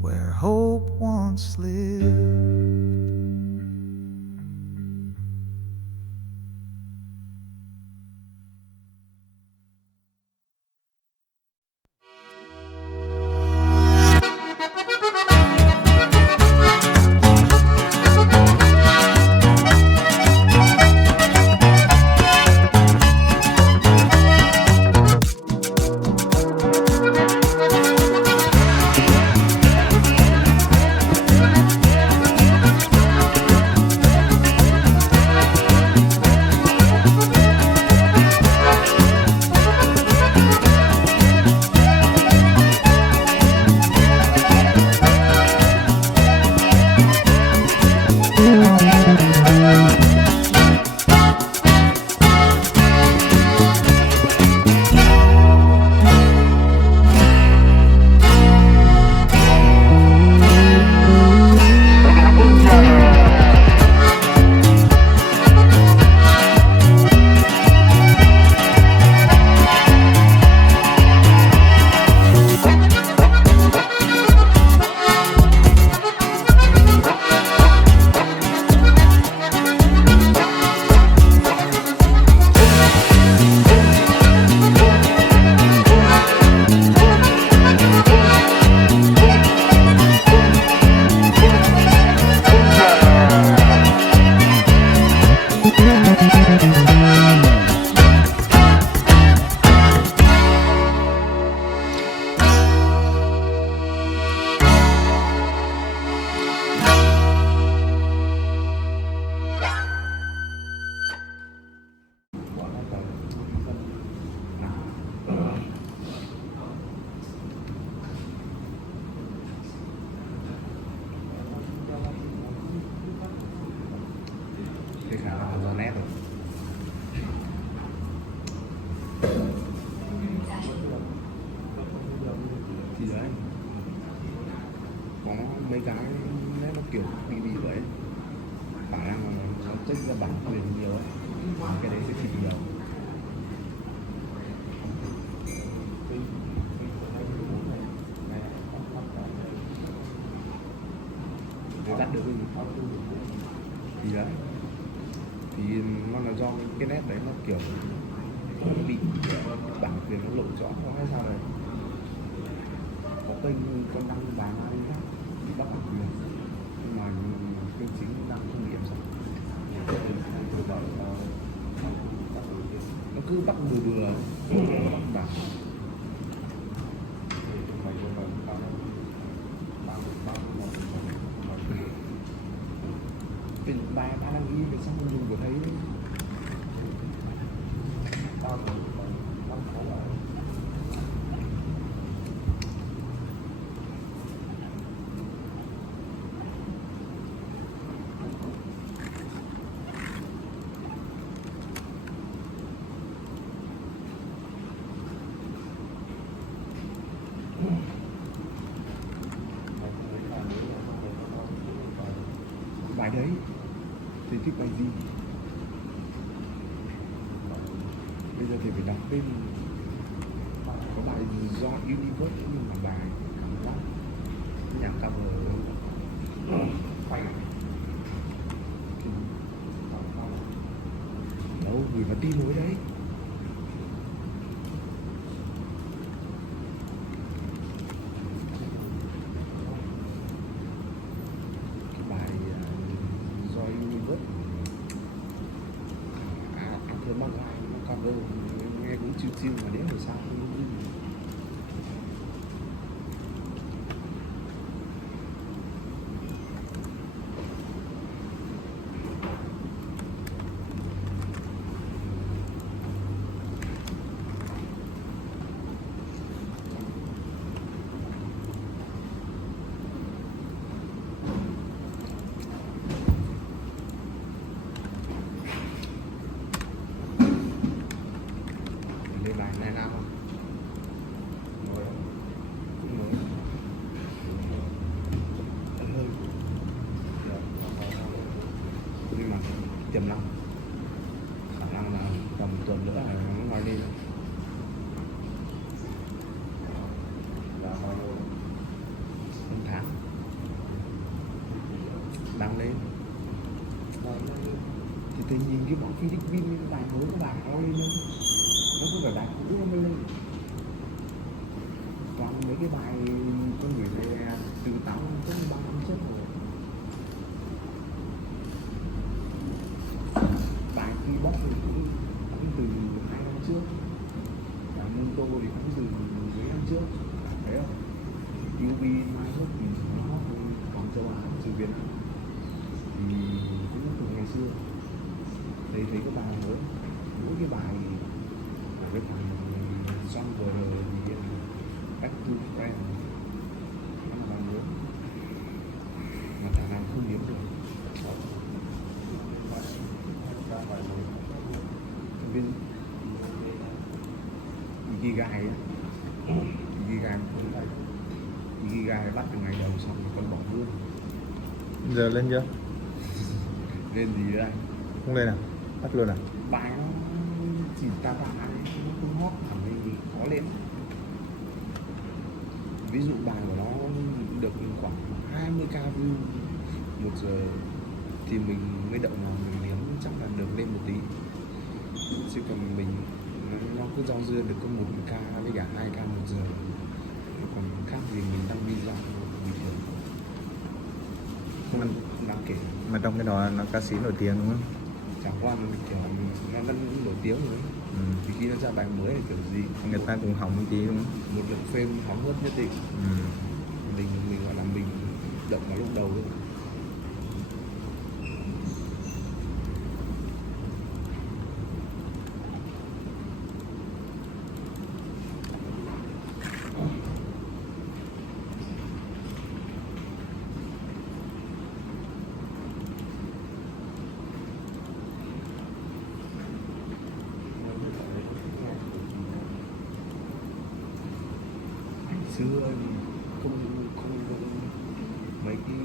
where hope once lived. cái nó kiểu bị vậy, khả năng là nó trách ra bản quyền nhiều ấy, cái đấy sẽ chịu nhiều. Để bắt được cái gì thì đấy, thì nó là do cái nét đấy nó kiểu nó bị bản quyền nó lộ rõ hay sao này, có kênh con đăng bài ai khác bị bắt bản quyền, nhưng mà kênh chính đang không nghiệm sao nó cứ bắt bừa bắt bản. Cái bài ta đang ghi về xong mình vừa thấy bài đấy thì thích bài gì, bây giờ thì phải đọc tên, có bài do universe nhưng mà bài cảm giác nhạc cover phải đâu gửi vào tin mới đấy. Thường bằng lại nó cover nghe cũng chill chill mà đến rồi sao bài này nào cũng mới hơi nhưng mà tiềm năng, khả năng là tầm tuần nữa là nó ngoài đi một tháng đăng lên thì tự nhìn cái bọn Philippines bài mới của bạn nó lên lên, nó có cả bài cũ nó mới lên, còn mấy cái bài con gửi về từ 3 năm trước rồi, bài khi bóc thì cũng từ 2 năm trước, và Monto thì cũng từ mấy năm trước, thấy không? UV mai trước thì nó còn châu Á từ Việt Nam thì cũng từ ngày xưa, thấy cái bài mới, mỗi cái bài cái phần xong vừa rồi thì back to friend nó là mới mà khả năng không kiếm được bên Ikigai á, Ikigai bắt từ ngày đầu xong thì con bỏ luôn. Giờ lên chưa? Lên gì đây? Không lên à? Bắt luôn à? Bài nó chỉ ta nó không hot hẳn thì khó lên. Ví dụ bài của nó được khoảng 20k view 1 giờ thì mình mới động vào mình nếm chắc là được lên một tí, chứ còn mình nó cứ rau dưa được có 1k với cả 2k 1 giờ, còn khác gì mình đăng video bình thường không đáng kể. Mà trong cái đó nó ca sĩ nổi tiếng đúng không? Chẳng qua mình kiểu nó vẫn nổi tiếng nữa. Thì khi nó ra bài mới là kiểu gì Người ta cũng hỏng một tí đúng không? một lượng phim hóng hớt nhất định. Mình gọi là mình động vào lúc đầu thôi. Xưa thì không mấy cái